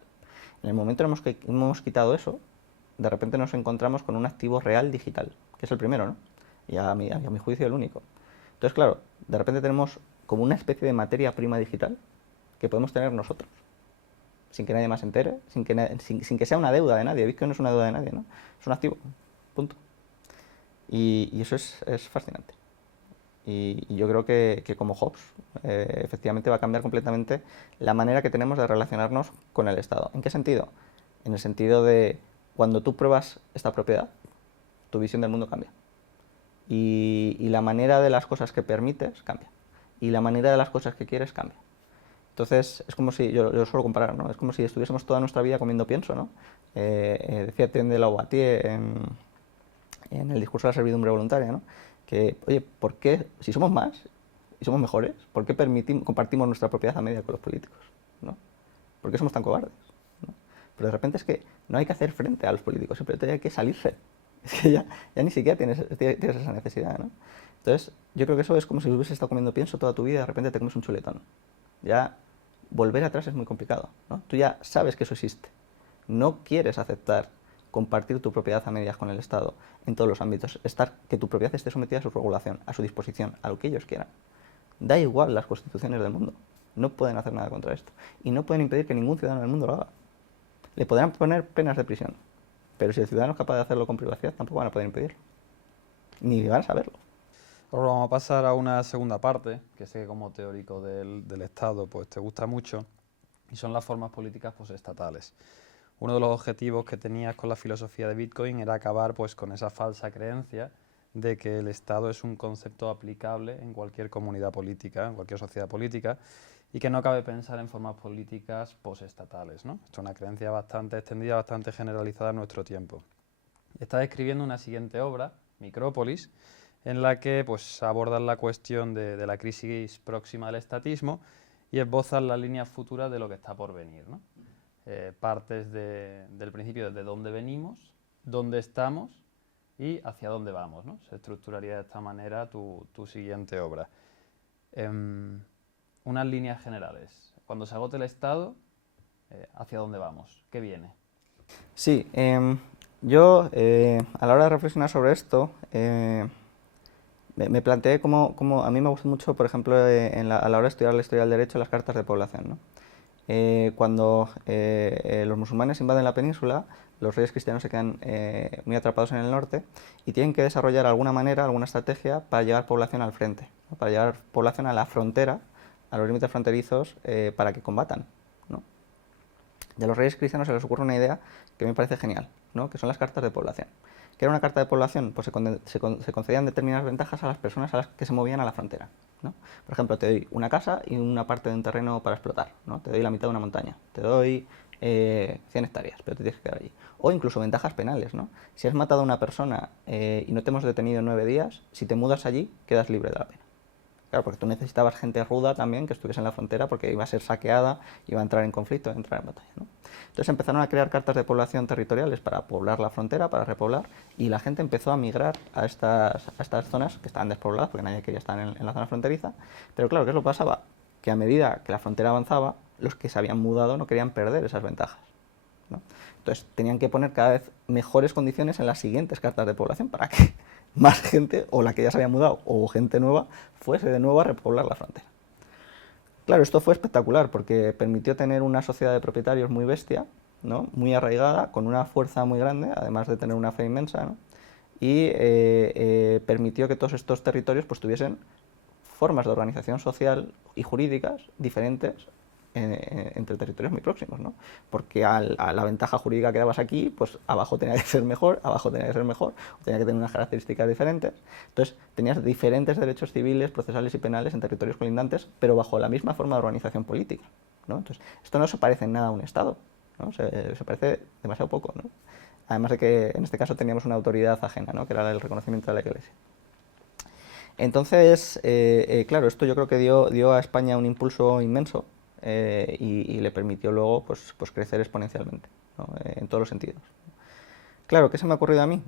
En el momento en que hemos quitado eso, de repente nos encontramos con un activo real digital, que es el primero, ¿no? Y a mi juicio el único. Entonces, claro, de repente tenemos como una especie de materia prima digital que podemos tener nosotros, sin que nadie más se entere, sin que sea una deuda de nadie. Bitcoin no es una deuda de nadie, ¿no? Es un activo, punto. Y eso es fascinante. Y yo creo que como Hobbes, efectivamente va a cambiar completamente la manera que tenemos de relacionarnos con el Estado. ¿En qué sentido? En el sentido de cuando tú pruebas esta propiedad, tu visión del mundo cambia. Y la manera de las cosas que permites cambia. Y la manera de las cosas que quieres cambia. Entonces, es como si, yo suelo comparar, ¿no? Es como si estuviésemos toda nuestra vida comiendo pienso, ¿no? Decía Etienne de Lavoisier en el discurso de la servidumbre voluntaria, ¿no? Que, oye, ¿por qué, si somos más y somos mejores, por qué compartimos nuestra propiedad a media con los políticos, ¿no? ¿Por qué somos tan cobardes, ¿no? Pero de repente es que no hay que hacer frente a los políticos, simplemente hay que salirse. Es que ya ni siquiera tienes esa necesidad, ¿no? Entonces, yo creo que eso es como si hubieses estado comiendo pienso toda tu vida y de repente te comes un chuletón. Ya volver atrás es muy complicado, ¿no? Tú ya sabes que eso existe. No quieres aceptar compartir tu propiedad a medias con el Estado en todos los ámbitos, que tu propiedad esté sometida a su regulación, a su disposición, a lo que ellos quieran. Da igual las constituciones del mundo, no pueden hacer nada contra esto y no pueden impedir que ningún ciudadano del mundo lo haga. Le podrán poner penas de prisión, pero si el ciudadano es capaz de hacerlo con privacidad, tampoco van a poder impedirlo, ni van a saberlo. Ahora vamos a pasar a una segunda parte, que sé que como teórico del Estado pues te gusta mucho, y son las formas políticas estatales. Uno de los objetivos que tenías con la filosofía de Bitcoin era acabar pues con esa falsa creencia de que el Estado es un concepto aplicable en cualquier comunidad política, en cualquier sociedad política, y que no cabe pensar en formas políticas postestatales, ¿no? Esto es una creencia bastante extendida, bastante generalizada en nuestro tiempo. Estás escribiendo una siguiente obra, Micrópolis, en la que pues, abordas la cuestión de la crisis próxima del estatismo y esbozas las líneas futuras de lo que está por venir, ¿no? Partes del principio de dónde venimos, dónde estamos y hacia dónde vamos, ¿no? Se estructuraría de esta manera tu siguiente obra. Unas líneas generales. Cuando se agote el Estado, ¿hacia dónde vamos? ¿Qué viene? Sí, yo a la hora de reflexionar sobre esto, me planteé cómo a mí me gusta mucho, por ejemplo, a la hora de estudiar la historia del derecho, las cartas de población, ¿no? Cuando los musulmanes invaden la península, los reyes cristianos se quedan muy atrapados en el norte y tienen que desarrollar alguna manera, alguna estrategia para llevar población al frente, ¿no? Para llevar población a la frontera, a los límites fronterizos, para que combatan, ¿no? Y a los reyes cristianos se les ocurre una idea que me parece genial, ¿no? Que son las cartas de población. ¿Qué era una carta de población? Pues se concedían determinadas ventajas a las personas a las que se movían a la frontera, ¿no? Por ejemplo, te doy una casa y una parte de un terreno para explotar, ¿no? Te doy la mitad de una montaña, te doy 100 hectáreas, pero te tienes que quedar allí. O incluso ventajas penales, ¿no? Si has matado a una persona y no te hemos detenido en 9 días, si te mudas allí, quedas libre de la pena. Claro, porque tú necesitabas gente ruda también que estuviese en la frontera porque iba a ser saqueada, iba a entrar en conflicto, iba a entrar en batalla, ¿no? Entonces empezaron a crear cartas de población territoriales para poblar la frontera, para repoblar, y la gente empezó a migrar a estas zonas que estaban despobladas porque nadie quería estar en la zona fronteriza. Pero claro, ¿qué es lo que pasaba? Que a medida que la frontera avanzaba, los que se habían mudado no querían perder esas ventajas, ¿no? Entonces tenían que poner cada vez mejores condiciones en las siguientes cartas de población para que más gente, o la que ya se había mudado, o gente nueva, fuese de nuevo a repoblar la frontera. Claro, esto fue espectacular porque permitió tener una sociedad de propietarios muy bestia, ¿no? Muy arraigada, con una fuerza muy grande, además de tener una fe inmensa, ¿no? Y permitió que todos estos territorios pues, tuviesen formas de organización social y jurídicas diferentes entre territorios muy próximos, ¿no? Porque a la ventaja jurídica que dabas aquí, pues abajo tenía que ser mejor, abajo tenía que ser mejor, tenía que tener unas características diferentes. Entonces tenías diferentes derechos civiles, procesales y penales en territorios colindantes, pero bajo la misma forma de organización política, ¿no? Entonces esto no se parece en nada a un Estado, ¿no? Se parece demasiado poco, ¿no? Además de que en este caso teníamos una autoridad ajena, ¿no? Que era el reconocimiento de la Iglesia. Entonces, claro, esto yo creo que dio a España un impulso inmenso y le permitió luego pues crecer exponencialmente, ¿no? En todos los sentidos. Claro, ¿qué se me ha ocurrido a mí?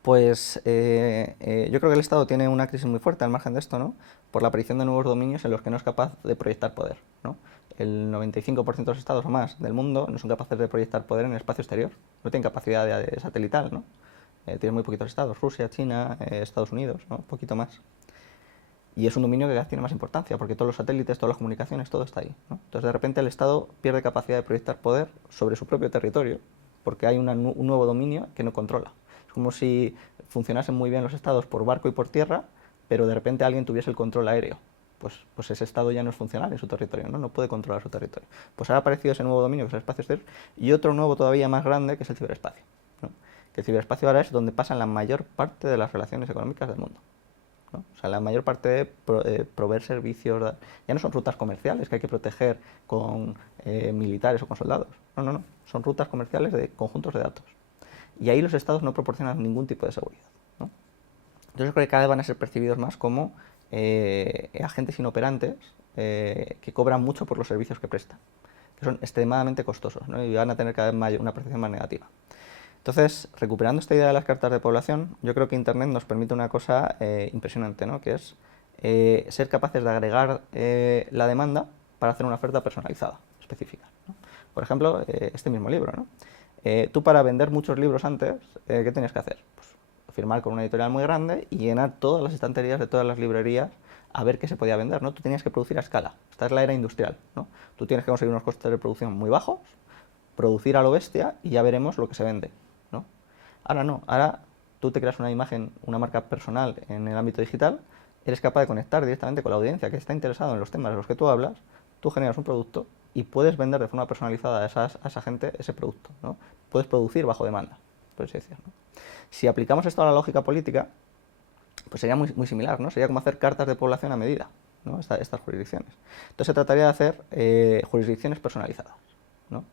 Pues yo creo que el Estado tiene una crisis muy fuerte al margen de esto, ¿no? Por la aparición de nuevos dominios en los que no es capaz de proyectar poder, ¿no? El 95% de los estados o más del mundo no son capaces de proyectar poder en el espacio exterior, no tienen capacidad de satelital, ¿no? Tienen muy poquitos estados, Rusia, China, Estados Unidos, ¿no? Un poquito más. Y es un dominio que cada vez tiene más importancia, porque todos los satélites, todas las comunicaciones, todo está ahí, ¿no? Entonces, de repente, el Estado pierde capacidad de proyectar poder sobre su propio territorio, porque hay un nuevo dominio que no controla. Es como si funcionasen muy bien los estados por barco y por tierra, pero de repente alguien tuviese el control aéreo. Pues ese Estado ya no es funcional en su territorio, ¿no? No puede controlar su territorio. Pues ha aparecido ese nuevo dominio, que es el espacio exterior, y otro nuevo todavía más grande, que es el ciberespacio, ¿no? Que el ciberespacio ahora es donde pasan la mayor parte de las relaciones económicas del mundo, ¿no? O sea, la mayor parte de proveer servicios, ya no son rutas comerciales que hay que proteger con militares o con soldados, no, son rutas comerciales de conjuntos de datos. Y ahí los estados no proporcionan ningún tipo de seguridad, ¿no? Entonces creo que cada vez van a ser percibidos más como agentes inoperantes que cobran mucho por los servicios que prestan. que son extremadamente costosos, ¿no? Y van a tener cada vez una percepción más negativa. Entonces, recuperando esta idea de las cartas de población, yo creo que Internet nos permite una cosa impresionante, ¿no? Que es ser capaces de agregar la demanda para hacer una oferta personalizada, específica, ¿no? Por ejemplo, este mismo libro, ¿no? Tú para vender muchos libros antes, ¿qué tenías que hacer? Pues firmar con una editorial muy grande y llenar todas las estanterías de todas las librerías a ver qué se podía vender, ¿no? Tú tenías que producir a escala. Esta es la era industrial, ¿no? Tú tienes que conseguir unos costes de producción muy bajos, producir a lo bestia y ya veremos lo que se vende, ¿no? Ahora no, ahora tú te creas una imagen, una marca personal en el ámbito digital, eres capaz de conectar directamente con la audiencia que está interesada en los temas de los que tú hablas, tú generas un producto y puedes vender de forma personalizada a esa gente ese producto, ¿no? Puedes producir bajo demanda, por así decirlo, ¿no? Si aplicamos esto a la lógica política, pues sería muy similar, ¿no? Sería como hacer cartas de población a medida, ¿no? Estas jurisdicciones. Entonces se trataría de hacer jurisdicciones personalizadas, ¿no?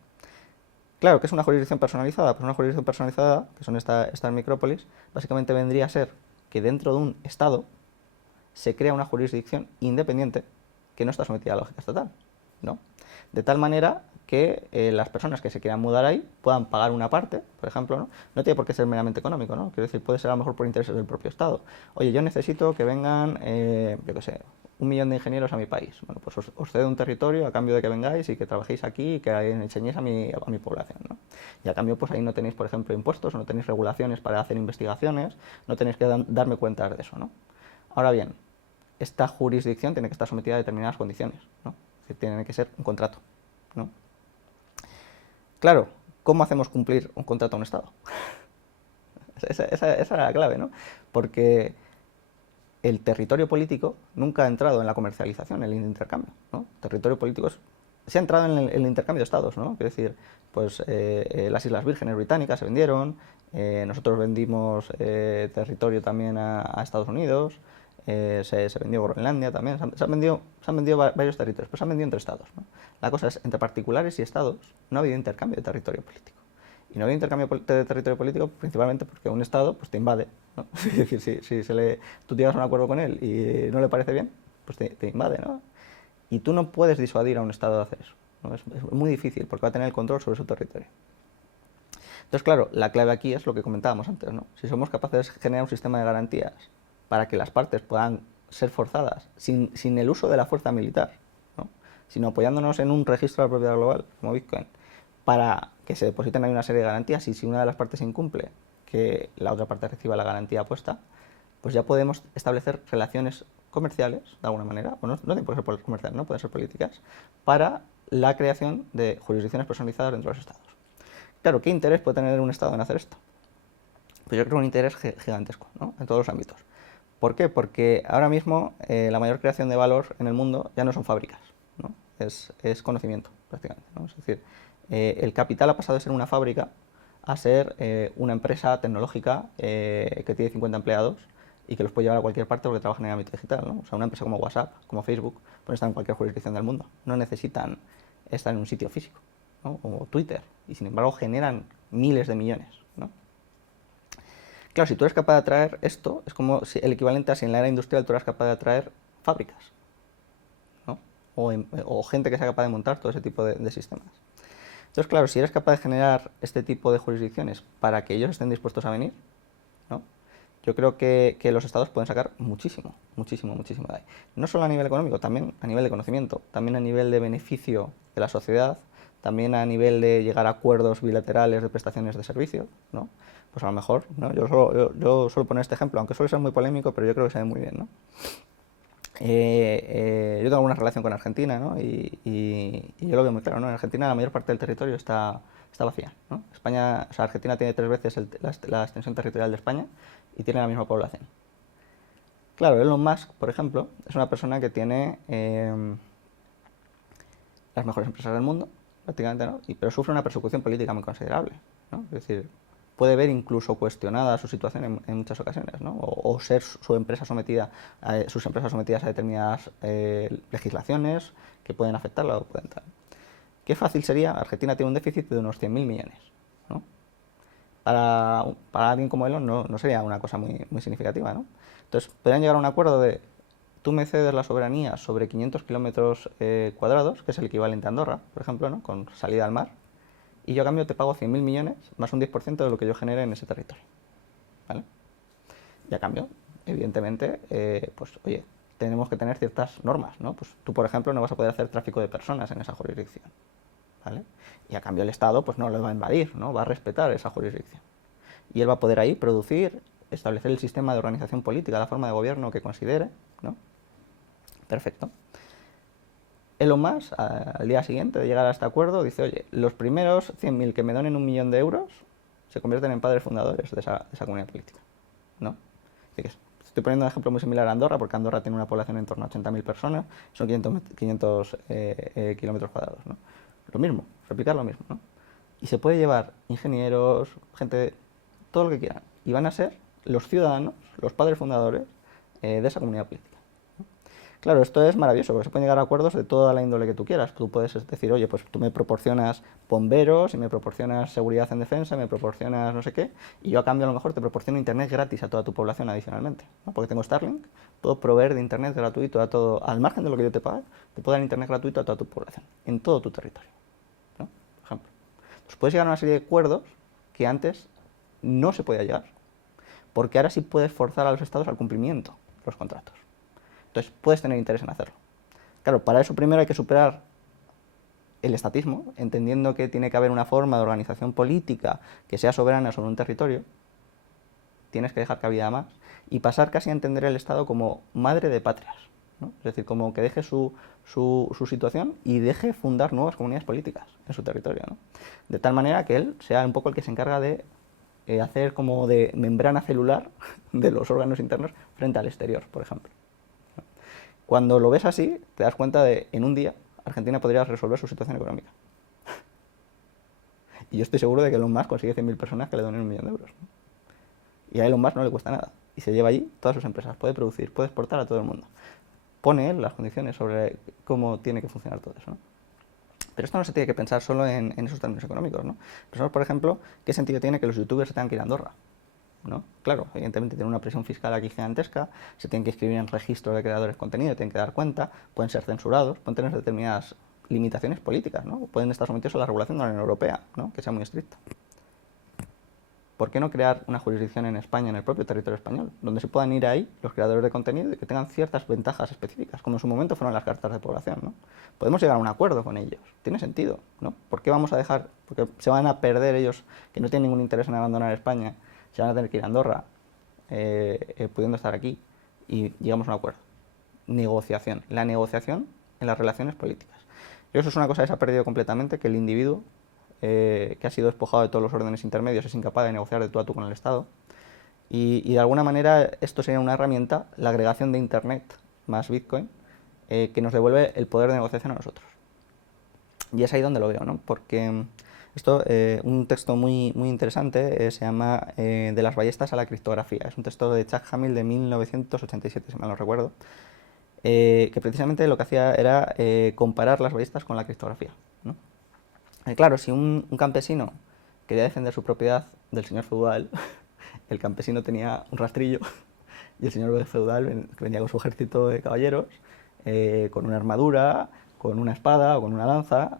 Claro, ¿qué es una jurisdicción personalizada? Pues una jurisdicción personalizada, que son estas micrópolis, básicamente vendría a ser que dentro de un estado se crea una jurisdicción independiente que no está sometida a la lógica estatal, ¿no? De tal manera que las personas que se quieran mudar ahí puedan pagar una parte, por ejemplo, ¿no? No tiene por qué ser meramente económico, ¿no? Quiero decir, puede ser a lo mejor por intereses del propio Estado. Oye, yo necesito que vengan, yo qué sé, 1 millón de ingenieros a mi país. Bueno, pues os cedo un territorio a cambio de que vengáis y que trabajéis aquí y que enseñéis a mi población, ¿no? Y a cambio, pues ahí no tenéis, por ejemplo, impuestos, no tenéis regulaciones para hacer investigaciones, no tenéis que darme cuentas de eso, ¿no? Ahora bien, esta jurisdicción tiene que estar sometida a determinadas condiciones, ¿no? Es decir, tiene que ser un contrato, ¿no? Claro, ¿cómo hacemos cumplir un contrato a un Estado? Esa era la clave, ¿no? Porque el territorio político nunca ha entrado en la comercialización, en el intercambio, ¿no? El territorio político se ha entrado en el intercambio de estados, ¿no? Quiero decir, pues las Islas Vírgenes Británicas se vendieron, nosotros vendimos territorio también a Estados Unidos, se vendió Groenlandia también, se han vendido varios territorios, pero se han vendido entre estados, ¿no? La cosa es, entre particulares y estados no ha habido intercambio de territorio político. Y no había intercambio de territorio político principalmente porque un Estado pues, te invade, ¿no? Es decir, si tú llegas a un acuerdo con él y no le parece bien, pues te invade, ¿no? Y tú no puedes disuadir a un Estado de hacer eso, ¿no? Es muy difícil porque va a tener el control sobre su territorio. Entonces, claro, la clave aquí es lo que comentábamos antes, ¿no? Si somos capaces de generar un sistema de garantías para que las partes puedan ser forzadas sin el uso de la fuerza militar, ¿no? Sino apoyándonos en un registro de la propiedad global, como Bitcoin, para que se depositen ahí una serie de garantías y si una de las partes incumple, que la otra parte reciba la garantía puesta, pues ya podemos establecer relaciones comerciales, de alguna manera, o no tiene por qué ser comerciales, no pueden ser políticas, para la creación de jurisdicciones personalizadas dentro de los estados. Claro, ¿qué interés puede tener un estado en hacer esto? Pues yo creo que un interés gigantesco, ¿no? En todos los ámbitos. ¿Por qué? Porque ahora mismo la mayor creación de valor en el mundo ya no son fábricas, ¿no? Es conocimiento, prácticamente, ¿no? Es decir, el capital ha pasado de ser una fábrica a ser una empresa tecnológica que tiene 50 empleados y que los puede llevar a cualquier parte porque trabajan en el ámbito digital, ¿no? O sea, una empresa como WhatsApp, como Facebook, pueden estar en cualquier jurisdicción del mundo. No necesitan estar en un sitio físico, ¿no? O Twitter, y sin embargo generan miles de millones, ¿no? Claro, si tú eres capaz de atraer esto, es como si el equivalente a si en la era industrial tú eras capaz de atraer fábricas, ¿no? O gente que sea capaz de montar todo ese tipo de sistemas. Entonces, claro, si eres capaz de generar este tipo de jurisdicciones para que ellos estén dispuestos a venir, ¿no? Yo creo que los estados pueden sacar muchísimo de ahí. No solo a nivel económico, también a nivel de conocimiento, también a nivel de beneficio de la sociedad, también a nivel de llegar a acuerdos bilaterales de prestaciones de servicio, ¿no? Pues a lo mejor, ¿no? Yo suelo poner este ejemplo, aunque suele ser muy polémico, pero yo creo que se ve muy bien, ¿no? Yo tengo alguna relación con Argentina, ¿no? Y yo lo veo muy claro, ¿no? En Argentina la mayor parte del territorio está vacía, ¿no? España, o sea, Argentina tiene 3 veces la extensión territorial de España y tiene la misma población. Claro, Elon Musk, por ejemplo, es una persona que tiene las mejores empresas del mundo, prácticamente, ¿no? Pero sufre una persecución política muy considerable, ¿no? Es decir, puede ver incluso cuestionada su situación en muchas ocasiones, ¿no? O ser sus empresas sometidas a determinadas legislaciones que pueden afectarla o pueden tal. Qué fácil sería, Argentina tiene un déficit de unos 100.000 millones, ¿no? Para alguien como Elon no sería una cosa muy significativa, ¿no? Entonces, podrían llegar a un acuerdo de tú me cedes la soberanía sobre 500 kilómetros cuadrados, que es el equivalente a Andorra, por ejemplo, ¿no? Con salida al mar, y yo a cambio te pago 100.000 millones más un 10% de lo que yo genere en ese territorio. ¿Vale? Y a cambio, evidentemente, pues oye, tenemos que tener ciertas normas, ¿no? Pues tú, por ejemplo, no vas a poder hacer tráfico de personas en esa jurisdicción, ¿vale? Y a cambio el Estado, pues no lo va a invadir, ¿no? Va a respetar esa jurisdicción. Y él va a poder ahí producir, establecer el sistema de organización política, la forma de gobierno que considere, ¿no? Perfecto. Elon Musk, al día siguiente de llegar a este acuerdo, dice, oye, los primeros 100.000 que me donen 1.000.000 de euros se convierten en padres fundadores de esa comunidad política, ¿no? Estoy poniendo un ejemplo muy similar a Andorra, porque Andorra tiene una población en torno a 80.000 personas, son 500 kilómetros cuadrados, ¿no? Lo mismo, replicar lo mismo, ¿no? Y se puede llevar ingenieros, gente, todo lo que quieran, y van a ser los ciudadanos, los padres fundadores de esa comunidad política. Claro, esto es maravilloso, porque se pueden llegar a acuerdos de toda la índole que tú quieras. Tú puedes decir, oye, pues tú me proporcionas bomberos, y me proporcionas seguridad en defensa, me proporcionas no sé qué, y yo a cambio a lo mejor te proporciono internet gratis a toda tu población adicionalmente, ¿no? Porque tengo Starlink, puedo proveer de internet gratuito a todo, al margen de lo que yo te pague, te puedo dar internet gratuito a toda tu población, en todo tu territorio, ¿no? Por ejemplo. Entonces puedes llegar a una serie de acuerdos que antes no se podía llegar, porque ahora sí puedes forzar a los estados al cumplimiento de los contratos. Entonces, puedes tener interés en hacerlo. Claro, para eso primero hay que superar el estatismo, entendiendo que tiene que haber una forma de organización política que sea soberana sobre un territorio. Tienes que dejar cabida a más y pasar casi a entender el Estado como madre de patrias, ¿no? Es decir, como que deje su situación y deje fundar nuevas comunidades políticas en su territorio, ¿no? De tal manera que él sea un poco el que se encarga de hacer como de membrana celular de los órganos internos frente al exterior, por ejemplo. Cuando lo ves así, te das cuenta de, en un día, Argentina podría resolver su situación económica. Y yo estoy seguro de que Elon Musk consigue 100.000 personas que le donen 1.000.000 de euros, ¿no? Y a Elon Musk no le cuesta nada. Y se lleva allí todas sus empresas, puede producir, puede exportar a todo el mundo. Pone él las condiciones sobre cómo tiene que funcionar todo eso, ¿no? Pero esto no se tiene que pensar solo en esos términos económicos, ¿no? Pensamos, por ejemplo, qué sentido tiene que los youtubers se tengan que ir a Andorra, ¿no? Claro, evidentemente tienen una presión fiscal aquí gigantesca, se tienen que inscribir en registro de creadores de contenido, tienen que dar cuenta, pueden ser censurados, pueden tener determinadas limitaciones políticas, ¿no? Pueden estar sometidos a la regulación de la Unión Europea, ¿no? Que sea muy estricta. ¿Por qué no crear una jurisdicción en España, en el propio territorio español, donde se puedan ir ahí los creadores de contenido y que tengan ciertas ventajas específicas, como en su momento fueron las cartas de población, ¿no? Podemos llegar a un acuerdo con ellos, tiene sentido, ¿no? ¿Por qué vamos a dejar, porque se van a perder ellos, que no tienen ningún interés en abandonar España, se van a tener que ir a Andorra, pudiendo estar aquí, y llegamos a un acuerdo? Negociación, la negociación en las relaciones políticas. Y eso es una cosa que se ha perdido completamente, que el individuo que ha sido despojado de todos los órdenes intermedios es incapaz de negociar de tú a tú con el Estado. Y de alguna manera esto sería una herramienta, la agregación de Internet más Bitcoin, que nos devuelve el poder de negociación a nosotros. Y es ahí donde lo veo, ¿no? Porque esto, un texto muy interesante, se llama De las ballestas a la criptografía. Es un texto de Chuck Hamill de 1987, si mal no recuerdo, que precisamente lo que hacía era comparar las ballestas con la criptografía, ¿no? Claro, si un campesino quería defender su propiedad del señor feudal, el campesino tenía un rastrillo y el señor feudal venía con su ejército de caballeros, con una armadura, con una espada o con una lanza.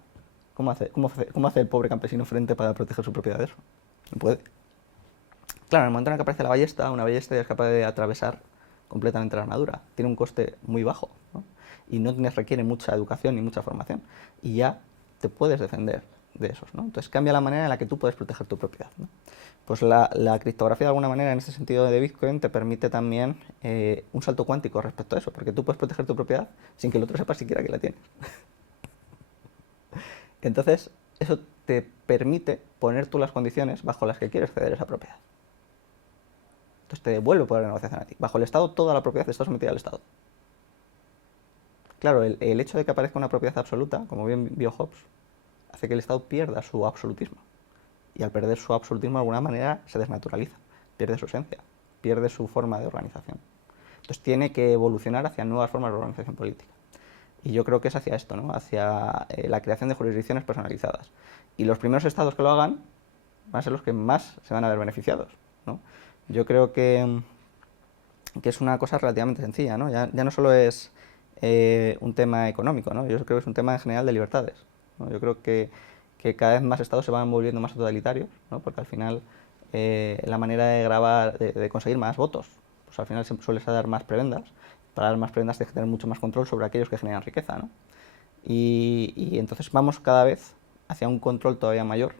¿Cómo hace el pobre campesino frente para proteger su propiedad de eso? No puede. Claro, en el momento en el que aparece la ballesta, una ballesta ya es capaz de atravesar completamente la armadura. Tiene un coste muy bajo, ¿no? Y no requiere mucha educación ni mucha formación. Y ya te puedes defender de esos, ¿no? Entonces cambia la manera en la que tú puedes proteger tu propiedad, ¿no? Pues la criptografía de alguna manera en este sentido de Bitcoin te permite también un salto cuántico respecto a eso, porque tú puedes proteger tu propiedad sin que el otro sepa siquiera que la tienes. Entonces eso te permite poner tú las condiciones bajo las que quieres ceder esa propiedad. Entonces te devuelve poder de negociación a ti. Bajo el Estado toda la propiedad está sometida al Estado. Claro, el hecho de que aparezca una propiedad absoluta, como bien vio Hobbes, hace que el Estado pierda su absolutismo. Y al perder su absolutismo de alguna manera se desnaturaliza, pierde su esencia, pierde su forma de organización. Entonces tiene que evolucionar hacia nuevas formas de organización política. Y yo creo que es hacia esto, ¿no? Hacia la creación de jurisdicciones personalizadas. Y los primeros estados que lo hagan van a ser los que más se van a ver beneficiados, ¿no? Yo creo que que es una cosa relativamente sencilla, ¿no? Ya no solo es un tema económico, ¿no? Yo creo que es un tema en general de libertades, ¿no? Yo creo que cada vez más estados se van volviendo más totalitarios, ¿no? Porque al final la manera de grabar, de conseguir más votos, pues al final siempre sueles dar más prebendas. Para dar más prebendas tienes que tener mucho más control sobre aquellos que generan riqueza, ¿no? Y entonces vamos cada vez hacia un control todavía mayor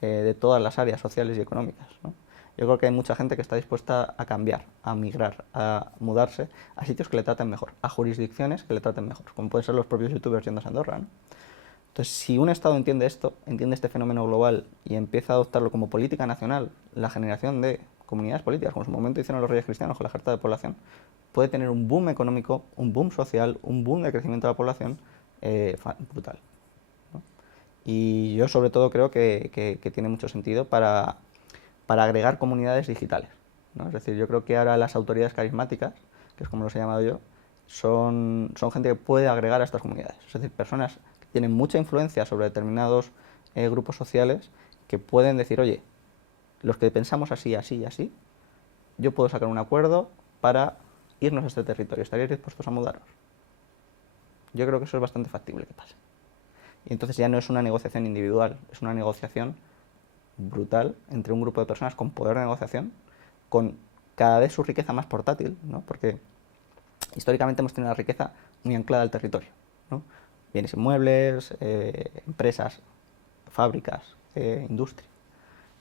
de todas las áreas sociales y económicas, ¿no? Yo creo que hay mucha gente que está dispuesta a cambiar, a migrar, a mudarse a sitios que le traten mejor, a jurisdicciones que le traten mejor, como pueden ser los propios youtubers yendo a Andorra, ¿no? Entonces, si un Estado entiende esto, entiende este fenómeno global y empieza a adoptarlo como política nacional, la generación de comunidades políticas, como en su momento hicieron los reyes cristianos con la Carta de Población, puede tener un boom económico, un boom social, un boom de crecimiento de la población brutal, ¿no? Y yo sobre todo creo que tiene mucho sentido para agregar comunidades digitales, ¿no? Es decir, yo creo que ahora las autoridades carismáticas, que es como los he llamado yo, son gente que puede agregar a estas comunidades. Es decir, personas que tienen mucha influencia sobre determinados grupos sociales que pueden decir, oye, los que pensamos así, así y así, yo puedo sacar un acuerdo para irnos a este territorio. ¿Estaríais dispuestos a mudaros? Yo creo que eso es bastante factible que pase. Y entonces ya no es una negociación individual, es una negociación brutal entre un grupo de personas con poder de negociación, con cada vez su riqueza más portátil, ¿no? Porque históricamente hemos tenido la riqueza muy anclada al territorio, ¿no? Bienes inmuebles, empresas, fábricas, industria.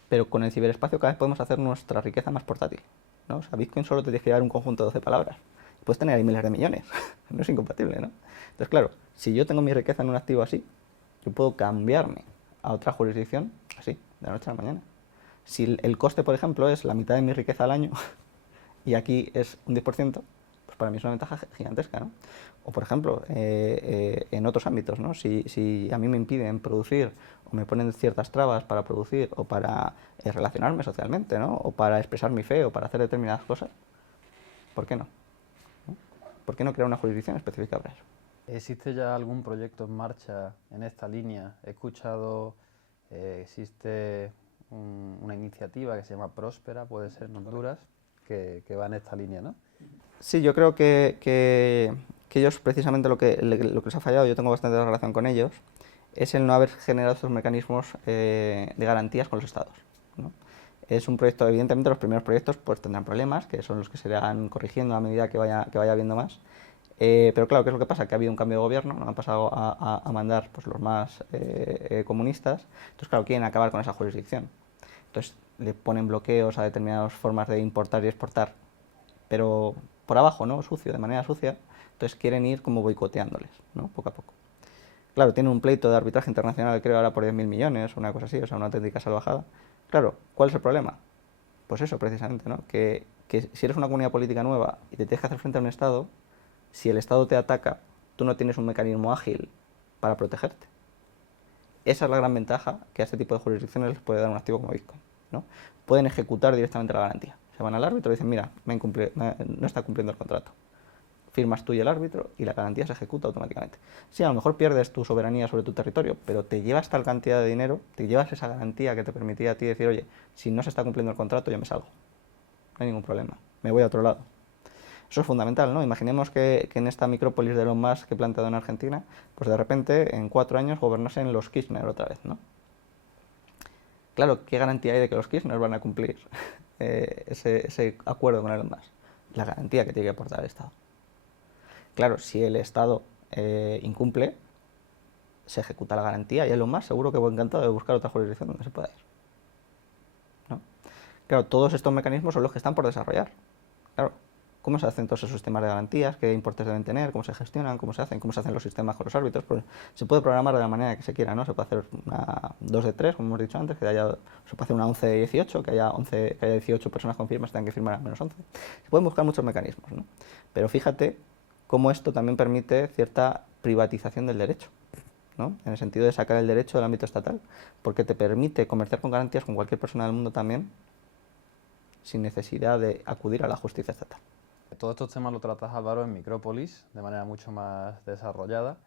Pero con el ciberespacio cada vez podemos hacer nuestra riqueza más portátil, ¿no? O sea, Bitcoin solo te tienes que llevar un conjunto de 12 palabras. Puedes tener ahí miles de millones. No es incompatible, ¿no? Entonces, claro, si yo tengo mi riqueza en un activo así, yo puedo cambiarme a otra jurisdicción así, de la noche a la mañana. Si el coste, por ejemplo, es la mitad de mi riqueza al año y aquí es un 10%, pues para mí es una ventaja gigantesca, ¿no? O, por ejemplo, en otros ámbitos, ¿no? Si a mí me impiden producir o me ponen ciertas trabas para producir o para relacionarme socialmente, ¿no? O para expresar mi fe o para hacer determinadas cosas, ¿por qué no? ¿No? ¿Por qué no crear una jurisdicción específica para eso? ¿Existe ya algún proyecto en marcha en esta línea? He escuchado, existe una iniciativa que se llama Próspera, puede ser en Honduras, que va en esta línea, ¿no? Sí, yo creo que ellos precisamente lo que les ha fallado, yo tengo bastante relación con ellos, es el no haber generado estos mecanismos de garantías con los estados, ¿no? Es un proyecto, evidentemente los primeros proyectos pues tendrán problemas, que son los que se irán corrigiendo a medida que vaya habiendo más. Pero claro, ¿qué es lo que pasa? Que ha habido un cambio de gobierno, ¿no? Han pasado a mandar pues, los más comunistas, entonces claro, quieren acabar con esa jurisdicción. Entonces le ponen bloqueos a determinadas formas de importar y exportar, pero por abajo, ¿no? Sucio, de manera sucia, entonces quieren ir como boicoteándoles, ¿no? Poco a poco. Claro, tienen un pleito de arbitraje internacional, creo ahora por 10.000 millones, una cosa así, o sea, una auténtica salvajada. Claro, ¿cuál es el problema? Pues eso, precisamente, ¿no? Que si eres una comunidad política nueva y te tienes que hacer frente a un Estado, si el Estado te ataca, tú no tienes un mecanismo ágil para protegerte. Esa es la gran ventaja que a este tipo de jurisdicciones les puede dar un activo como Bitcoin, ¿no? Pueden ejecutar directamente la garantía. Se van al árbitro y dicen, mira, no está cumpliendo el contrato. Firmas tú y el árbitro y la garantía se ejecuta automáticamente. Sí, a lo mejor pierdes tu soberanía sobre tu territorio, pero te llevas tal cantidad de dinero, te llevas esa garantía que te permitía a ti decir, oye, si no se está cumpliendo el contrato, yo me salgo. No hay ningún problema. Me voy a otro lado. Eso es fundamental, ¿no? Imaginemos que en esta micrópolis de Elon Musk que he planteado en Argentina, pues de repente en 4 años gobernasen los Kirchner otra vez, ¿no? Claro, ¿qué garantía hay de que los Kirchner van a cumplir ese acuerdo con Elon Musk? La garantía que tiene que aportar el Estado. Claro, si el Estado incumple, se ejecuta la garantía y Elon Musk seguro que va encantado de buscar otra jurisdicción donde se pueda ir, ¿no? Claro, todos estos mecanismos son los que están por desarrollar. Claro, ¿cómo se hacen todos esos sistemas de garantías? ¿Qué importes deben tener? ¿Cómo se gestionan? ¿Cómo se hacen? ¿Cómo se hacen los sistemas con los árbitros? Pues se puede programar de la manera que se quiera, ¿no? Se puede hacer una 2 de 3, como hemos dicho antes, se puede hacer una 11 de 18, que haya 18 personas con firmas y tengan que firmar al menos 11. Se pueden buscar muchos mecanismos, ¿no? Pero fíjate cómo esto también permite cierta privatización del derecho, ¿no? En el sentido de sacar el derecho del ámbito estatal, porque te permite comerciar con garantías con cualquier persona del mundo también, sin necesidad de acudir a la justicia estatal. Todos estos temas lo tratas, Álvaro, en Micrópolis, de manera mucho más desarrollada.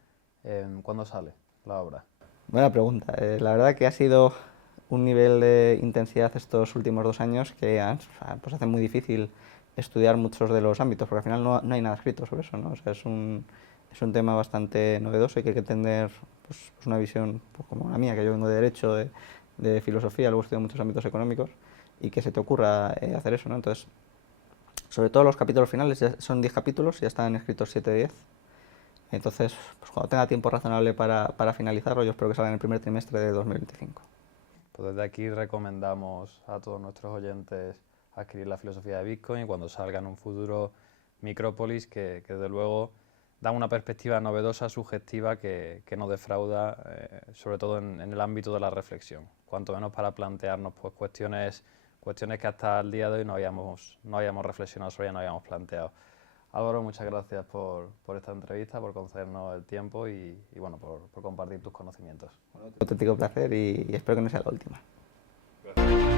¿Cuándo sale la obra? Buena pregunta. La verdad que ha sido un nivel de intensidad estos últimos 2 años que pues hace muy difícil estudiar muchos de los ámbitos, porque al final no hay nada escrito sobre eso, ¿no? O sea, es un tema bastante novedoso y que hay que tener pues una visión pues, como la mía, que yo vengo de Derecho, de Filosofía, luego he estudiado muchos ámbitos económicos, y que se te ocurra hacer eso, ¿no? Entonces, sobre todo los capítulos finales, son 10 capítulos, ya están escritos 7 de 10. Entonces, pues cuando tenga tiempo razonable para finalizarlo, yo espero que salga en el primer trimestre de 2025. Pues desde aquí recomendamos a todos nuestros oyentes adquirir la filosofía de Bitcoin y cuando salga en un futuro Micrópolis, que desde luego da una perspectiva novedosa, subjetiva, que nos defrauda, sobre todo en el ámbito de la reflexión, cuanto menos para plantearnos pues, cuestiones que hasta el día de hoy no habíamos reflexionado sobre ellas, no habíamos planteado. Álvaro, muchas gracias por esta entrevista, por concedernos el tiempo y bueno, por compartir tus conocimientos. Un auténtico placer y espero que no sea la última. Gracias.